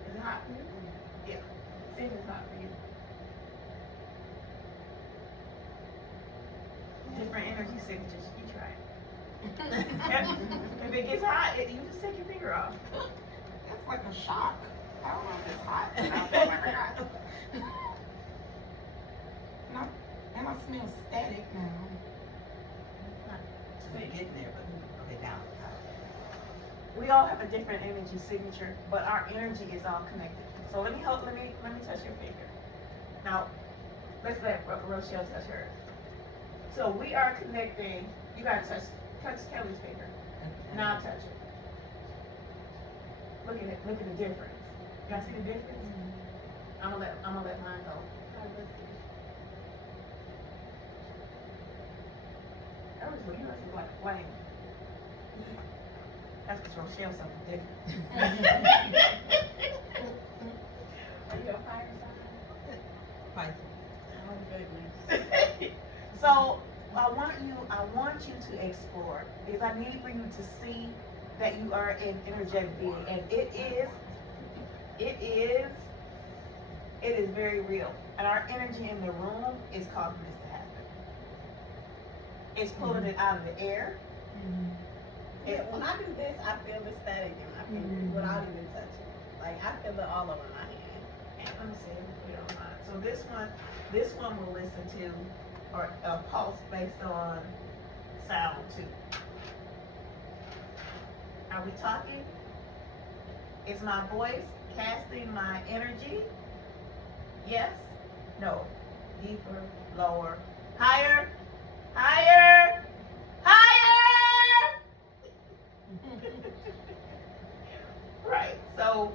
Is it hot for you? Yeah. See if it's hot for you. Different energy signatures. You try it. If it gets hot, you just take your finger off. That's like a shock. I don't know if it's hot. And I feel like I got. And I smell static now. We're getting there, but okay, down. We all have a different energy signature, but our energy is all connected. So let me touch your finger. Now, let's let Rochelle touch her. So we are connecting. You gotta touch Kelly's finger. Now I'll touch it. Look at it. Look at the difference. You guys see the difference? I'm gonna let mine go. That was what you must look like a flame. That's because Rochelle's something different. Are you a fire sign? Oh goodness. So I want you to explore, because I need for you to see that you are an energetic being, and it is very real. And our energy in the room is causing this to happen. It's pulling it out of the air. Yeah, when I do this, I feel the static in my fingers without even touching. Like I feel it all over my hand. Let me see if we put it on mine. So this one will listen to or a pulse based on sound too. Are we talking? Is my voice casting my energy? Yes? No. Deeper, lower, higher, higher, higher! Right. So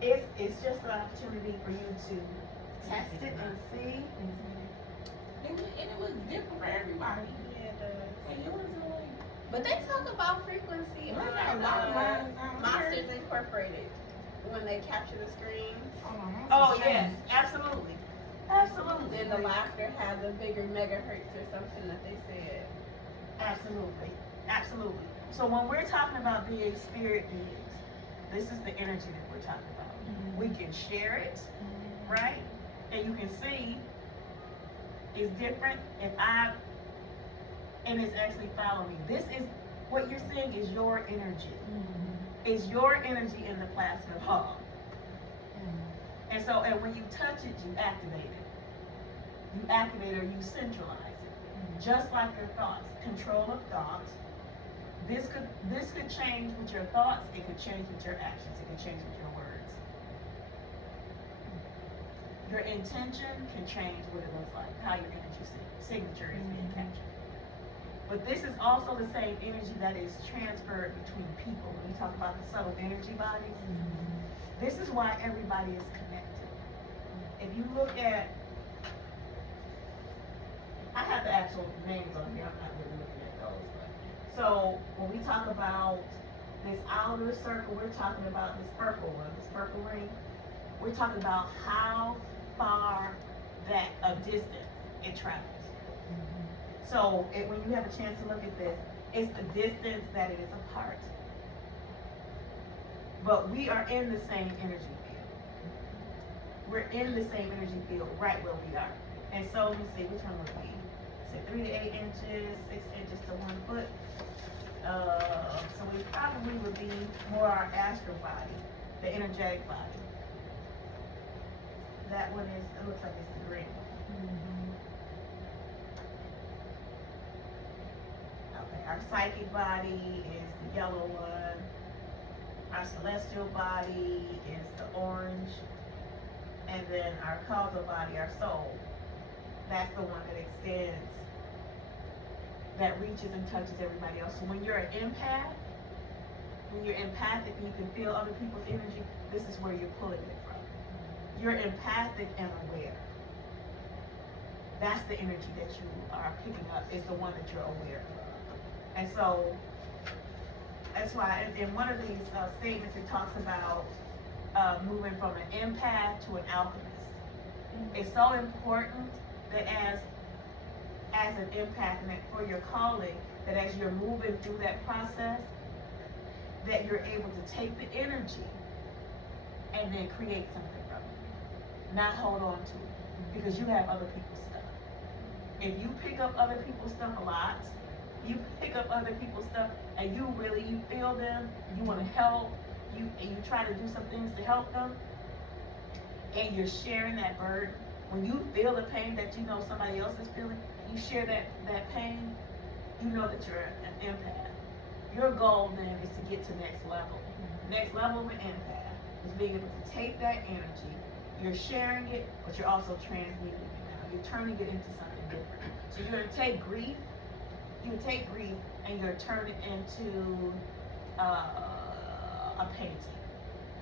it's just an opportunity for you to test it and see. And it was different for everybody. Yeah, it does. And yours is like, But they talk about frequency we on got a lot of lines down here. Monsters Incorporated when they capture the screen. Oh yes, absolutely. Absolutely. Then the laughter has a bigger megahertz or something that they said. Absolutely. Absolutely. So when we're talking about being spirit beings, this is the energy that we're talking about. We can share it, right? And you can see it's different and it's actually following me. This is what you're seeing is your energy. It's your energy in the plasma hall. And so, and when you touch it, you activate it. You activate it or you centralize it. Just like your thoughts. Control of thoughts. This could change with your thoughts, it could change with your actions, it could change with your words. Your intention can change what it looks like, how your energy signature is being captured. But this is also the same energy that is transferred between people. When we talk about the subtle energy bodies, this is why everybody is connected. If you look at, I have the actual names on here, I'm not really looking at those. But, so when we talk about this outer circle, we're talking about this purple one, this purple ring. We're talking about how far that of distance it travels. So when you have a chance to look at this, it's the distance that it is apart. But we are in the same energy field. We're in the same energy field right where we are. And so let me see, which one would we? Say 3 to 8 inches, 6 inches to 1 foot. So we probably would be more our astral body, the energetic body. That one is, it looks like it's the green one. Okay, our psychic body is the yellow one. Our celestial body is the orange, and then our causal body, our soul, that's the one that extends, that reaches and touches everybody else. So when you're an empath, when you're empathic and you can feel other people's energy, this is where you're pulling it from. You're empathic and aware. That's the energy that you are picking up, is the one that you're aware of. And so, that's why in one of these statements it talks about moving from an empath to an alchemist. It's so important that as an empath and for your calling, that as you're moving through that process, that you're able to take the energy and then create something from it. Not hold on to it, because you have other people's stuff. If you pick up other people's stuff a lot, you pick up other people's stuff and you feel them, you want to help, you try to do some things to help them, and you're sharing that burden. When you feel the pain that you know somebody else is feeling, you share that pain, you know that you're an empath. Your goal then is to get to next level. Next level of an empath is being able to take that energy, you're sharing it, but you're also transmuting it now. You're turning it into something different. So you're going to take grief, and you're going to turn it into a painting.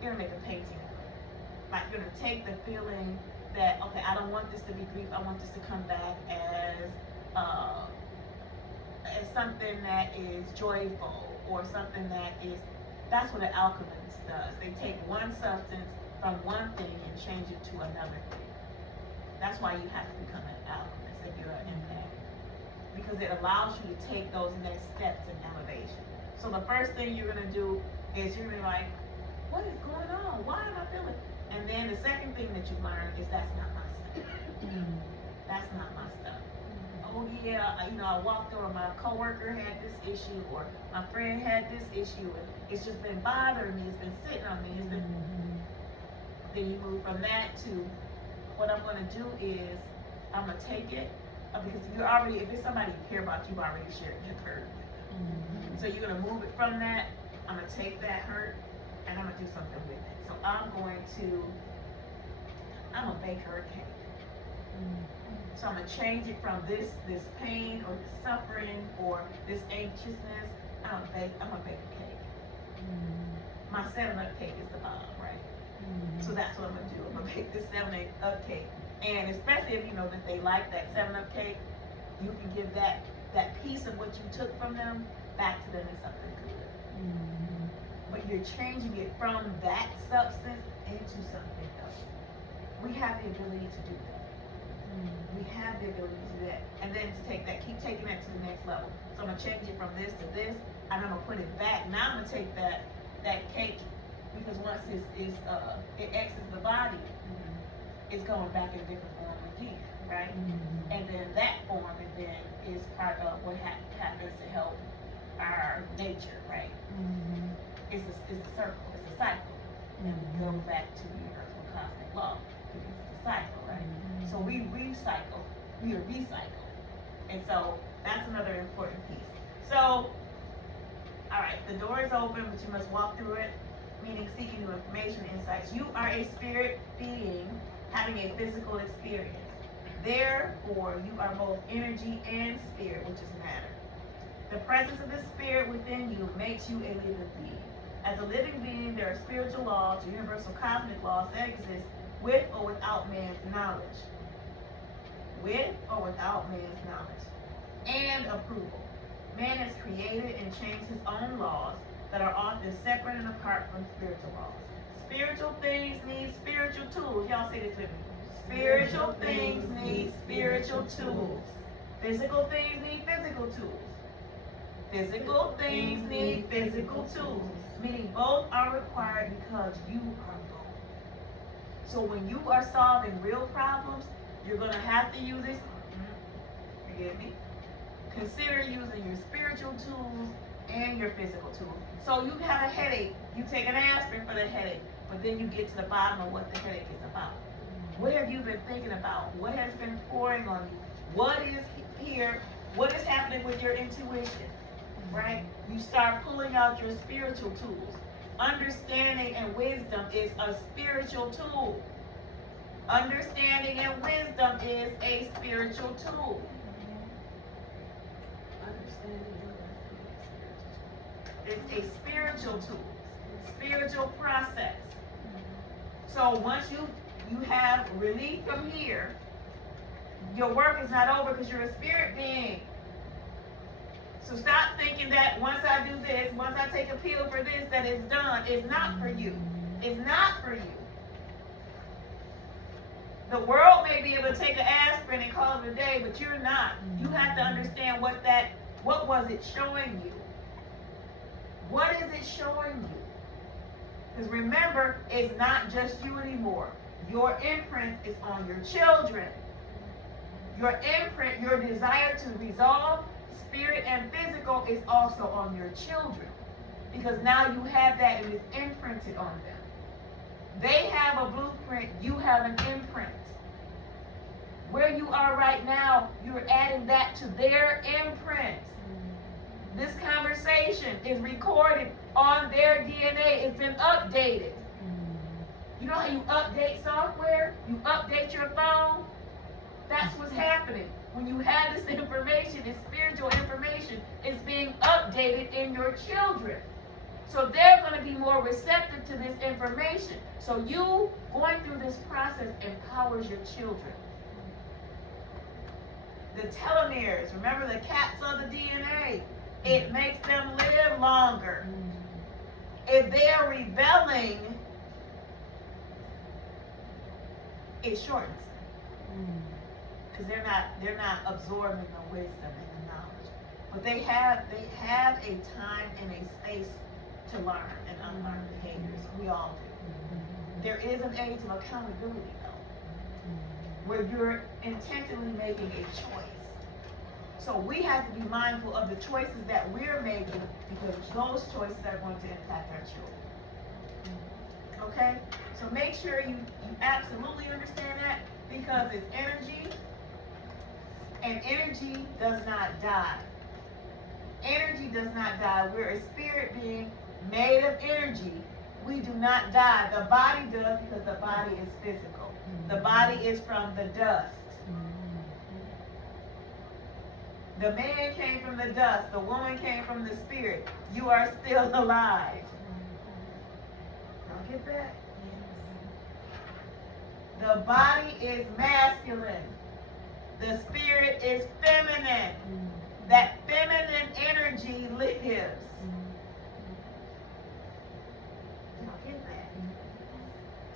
You're going to make a painting of it. Like, you're going to take the feeling that, okay, I don't want this to be grief, I want this to come back as something that is joyful, or something that's what an alchemist does. They take one substance from one thing and change it to another thing. That's why you have to become an alchemist if you're an empath, because it allows you to take those next steps in elevation. So the first thing you're gonna do is you're gonna be like, what is going on? Why am I feeling? And then the second thing that you learn is that's not my stuff. That's not my stuff. Oh yeah, I walked through, my coworker had this issue, or my friend had this issue, and it's just been bothering me, it's been sitting on me, it's been. Then you move from that to, what I'm gonna do is, I'm gonna take it, because if it's somebody you care about, you've already shared your hurt with them. So you're gonna move it from that, I'm gonna take that hurt, and I'm gonna do something with it. So I'm gonna bake her a cake. So I'm gonna change it from this pain or this suffering or this anxiousness. I'm gonna bake a cake. My 7-up cake is the bomb, right? So that's what I'm gonna do. I'm gonna bake this 7-up cake. And especially if you know that they like that 7-up cake, you can give that piece of what you took from them back to them as something good. But you're changing it from that substance into something else. We have the ability to do that. We have the ability to do that. And then to keep taking that to the next level. So I'm gonna change it from this to this, and I'm gonna put it back. Now I'm gonna take that cake, because once it exits the body, it's going back in a different form again, right? And then that form is part of what happens to help our nature, right? It's a circle, it's a cycle. And we go back to the universal cosmic law, because it's a cycle, right? So we are recycled. And so that's another important piece. So, all right, the door is open, but you must walk through it, meaning seeking new information, insights. You are a spirit being having a physical experience. Therefore, you are both energy and spirit, which is matter. The presence of the spirit within you makes you a living being. As a living being, there are spiritual laws, or universal cosmic laws that exist with or without man's knowledge. With or without man's knowledge and approval. Man has created and changed his own laws that are often separate and apart from spiritual laws. Spiritual things need spiritual tools. Y'all say this with me. Spiritual things need spiritual tools. Physical things need physical tools. Physical things need physical tools. Meaning both are required because you are both. So when you are solving real problems, you're going to have to use this. Forgive me. Consider using your spiritual tools and your physical tools. So you have a headache, you take an aspirin for the headache, but then you get to the bottom of what the headache is about. What have you been thinking about? What has been pouring on you? What is here? What is happening with your intuition? Right? You start pulling out your spiritual tools. Understanding and wisdom is a spiritual tool. Understanding and wisdom is a spiritual tool. It's a spiritual tool, spiritual process. So once you have relief from here, your work is not over because you're a spirit being. So stop thinking that once I do this, once I take a pill for this, that it's done. It's not for you. It's not for you. The world may be able to take an aspirin and call it a day, but you're not. You have to understand what was it showing you? What is it showing you? Because remember, it's not just you anymore. Your imprint is on your children. Your imprint, your desire to resolve spirit and physical is also on your children. Because now you have that and it's imprinted on them. They have a blueprint, you have an imprint. Where you are right now, you're adding that to their imprint. This conversation is recorded on their DNA. It's been updated. You know how you update software? You update your phone? That's what's happening. When you have this information, this spiritual information, it's being updated in your children. So they're going to be more receptive to this information. So you going through this process empowers your children. The telomeres, remember the caps on the DNA, it makes them live longer. If they are rebelling, it shortens because they're not absorbing the wisdom and the knowledge. But they have a time and a space to learn and unlearn behaviors. We all do. There is an age of accountability though, where you're intentionally making a choice. So we have to be mindful of the choices that we're making because those choices are going to impact our children. Okay? So make sure you absolutely understand that because it's energy and energy does not die. Energy does not die. We're a spirit being made of energy. We do not die. The body does because the body is physical. The body is from the dust. The man came from the dust. The woman came from the spirit. You are still alive. Y'all get that? The body is masculine. The spirit is feminine. That feminine energy lives. Y'all get that?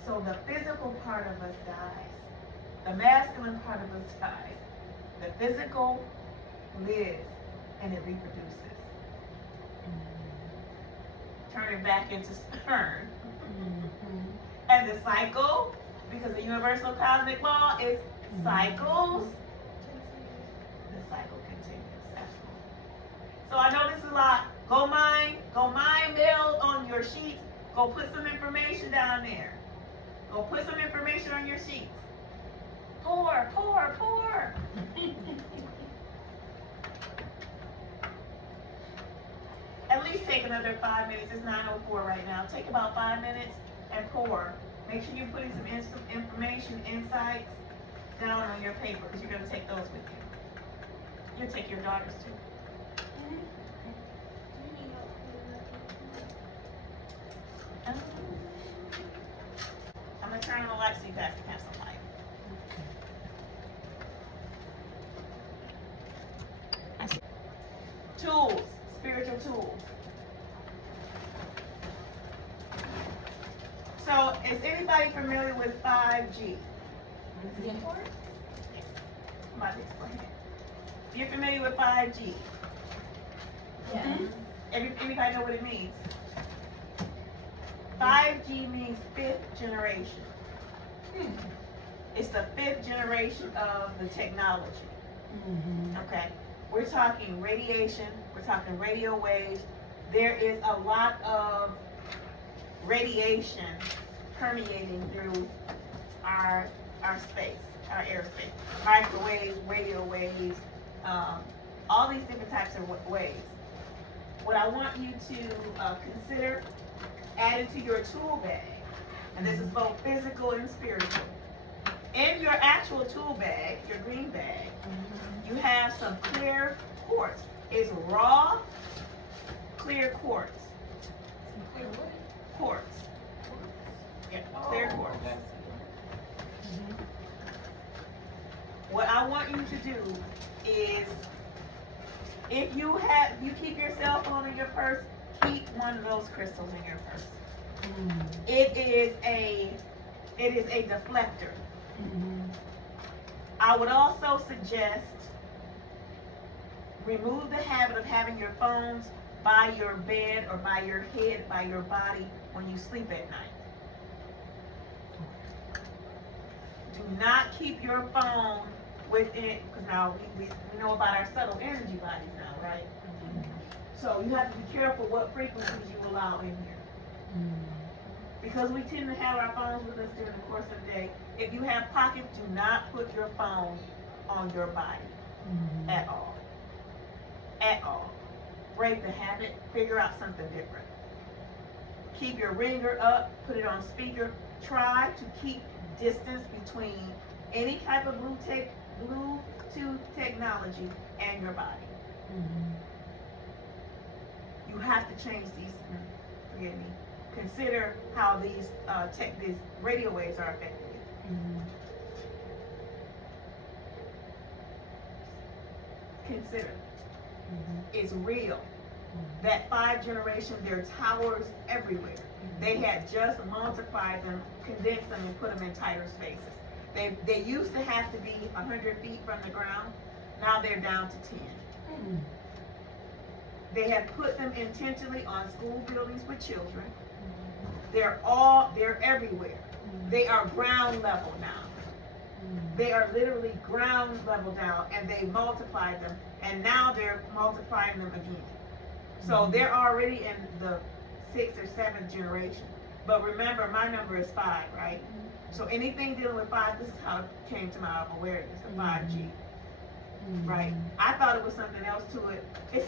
So the physical part of us dies. The masculine part of us dies. The physical lives and it reproduces. Turn it back into sperm. And the cycle, because the universal cosmic law is cycles, the cycle continues. Absolutely. So I know this is a lot. Go mind mail on your sheets. Go put some information down there. Go put some information on your sheets. Pour. At least take another 5 minutes. It's 9:04 right now. Take about 5 minutes and pour. Make sure you're putting some information, insights down on your papers. You're going to take those with you. You'll take your daughters too. I'm going to turn on the light so you guys can have some light. Tools, spiritual tools. So, is anybody familiar with 5G? Yeah. I'm about to explain it. You're familiar with 5G? Yeah. Anybody know what it means? 5G means fifth generation. It's the fifth generation of the technology. Okay? We're talking radiation, we're talking radio waves. There is a lot of radiation permeating through our space, our airspace. Microwaves, radio waves, all these different types of waves. What I want you to consider added to your tool bag, and this is both physical and spiritual. In your actual tool bag, your green bag, you have some clear quartz. It's raw, clear quartz. Clear what? Quartz. Yeah, clear quartz. What I want you to do is, if you keep your cell phone in your purse, keep one of those crystals in your purse. It is a deflector. I would also suggest remove the habit of having your phones by your bed or by your head, by your body when you sleep at night. Do not keep your phone within, because now we know about our subtle energy bodies now, right? So you have to be careful what frequencies you allow in here. Because we tend to have our phones with us during the course of the day. If you have pockets, do not put your phone on your body at all. At all. Break the habit, figure out something different. Keep your ringer up, put it on speaker. Try to keep distance between any type of Bluetooth technology and your body. You have to change these, forgive me, consider how these radio waves are affecting you. Consider. It's real. That 5 generation, there are towers everywhere. They had just multiplied them, condensed them, and put them in tighter spaces. They used to have to be 100 feet from the ground. Now they're down to 10. They have put them intentionally on school buildings with children. They're everywhere. They are ground level now. They are literally ground level down, and they multiplied them, and now they're multiplying them again. So they're already in the 6th or 7th generation. But remember, my number is 5, right? So anything dealing with 5, this is how it came to my awareness, the 5G. Right? I thought it was something else to it.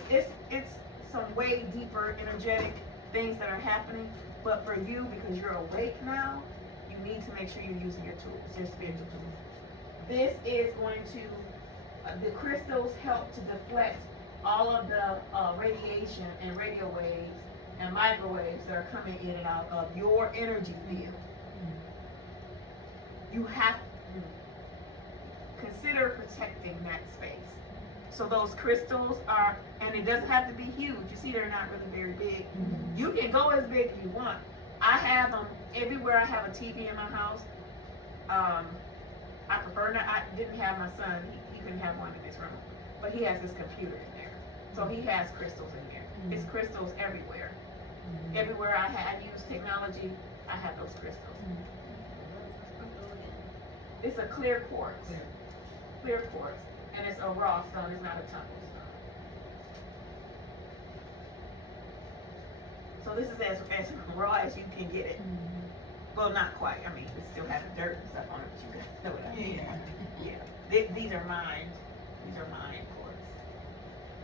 It's some way deeper energetic things that are happening. But for you, because you're awake now, you need to make sure you're using your tools, your spiritual tools. This is going to, the crystals help to deflect all of the radiation and radio waves and microwaves that are coming in and out of your energy field. You have to consider protecting that space. So those crystals are, and it doesn't have to be huge. You see, they're not really very big. You can go as big as you want. I have them everywhere. I have a TV in my house. I prefer not. I didn't have my son. He couldn't have one in his room, but he has his computer in there, so he has crystals in there. His crystals everywhere. Everywhere I use technology, I have those crystals. It's a clear quartz. Clear quartz. And it's a raw stone, it's not a temple stone. So this is as raw as you can get it. Well, not quite. I mean, it still has dirt and stuff on it, but you guys know what I mean. Yeah. These are mined. These are mined quartz.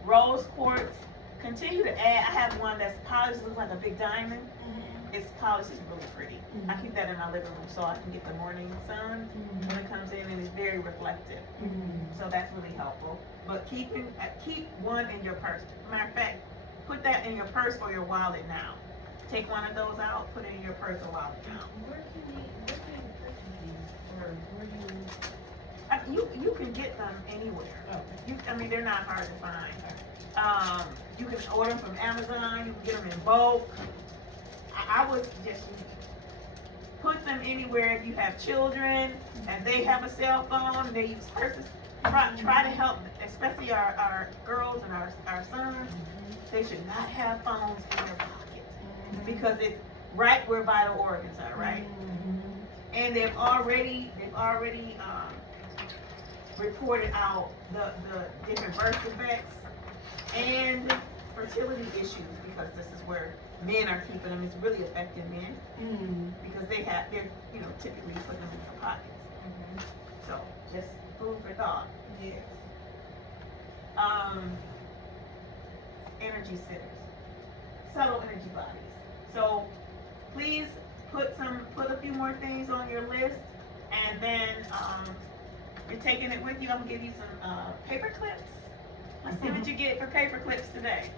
Rose quartz. Continue to add. I have one that's polished, looks like a big diamond. It's polished, it's really pretty. I keep that in my living room so I can get the morning sun when it comes in, and it's very reflective. So that's really helpful. But keep one in your purse. Matter of fact, put that in your purse or your wallet now. Take one of those out, put it in your purse or wallet now. Where can you purchase these? Or where do you? You can get them anywhere. Oh. I mean, they're not hard to find. You can order them from Amazon. You can get them in bulk. I would just put them anywhere. If you have children and they have a cell phone and they use purses, try to help, especially our girls and our sons. They should not have phones in their pockets because it's right where vital organs are, right? And they've already reported out the different birth defects and fertility issues, because this is where men are keeping them. It's really affecting men because they're typically putting them in their pockets. So just food for thought. Yes. Energy centers, subtle energy bodies. So please put a few more things on your list, and then you're taking it with you. I'm gonna give you some paper clips. Let's see what you get for paper clips today.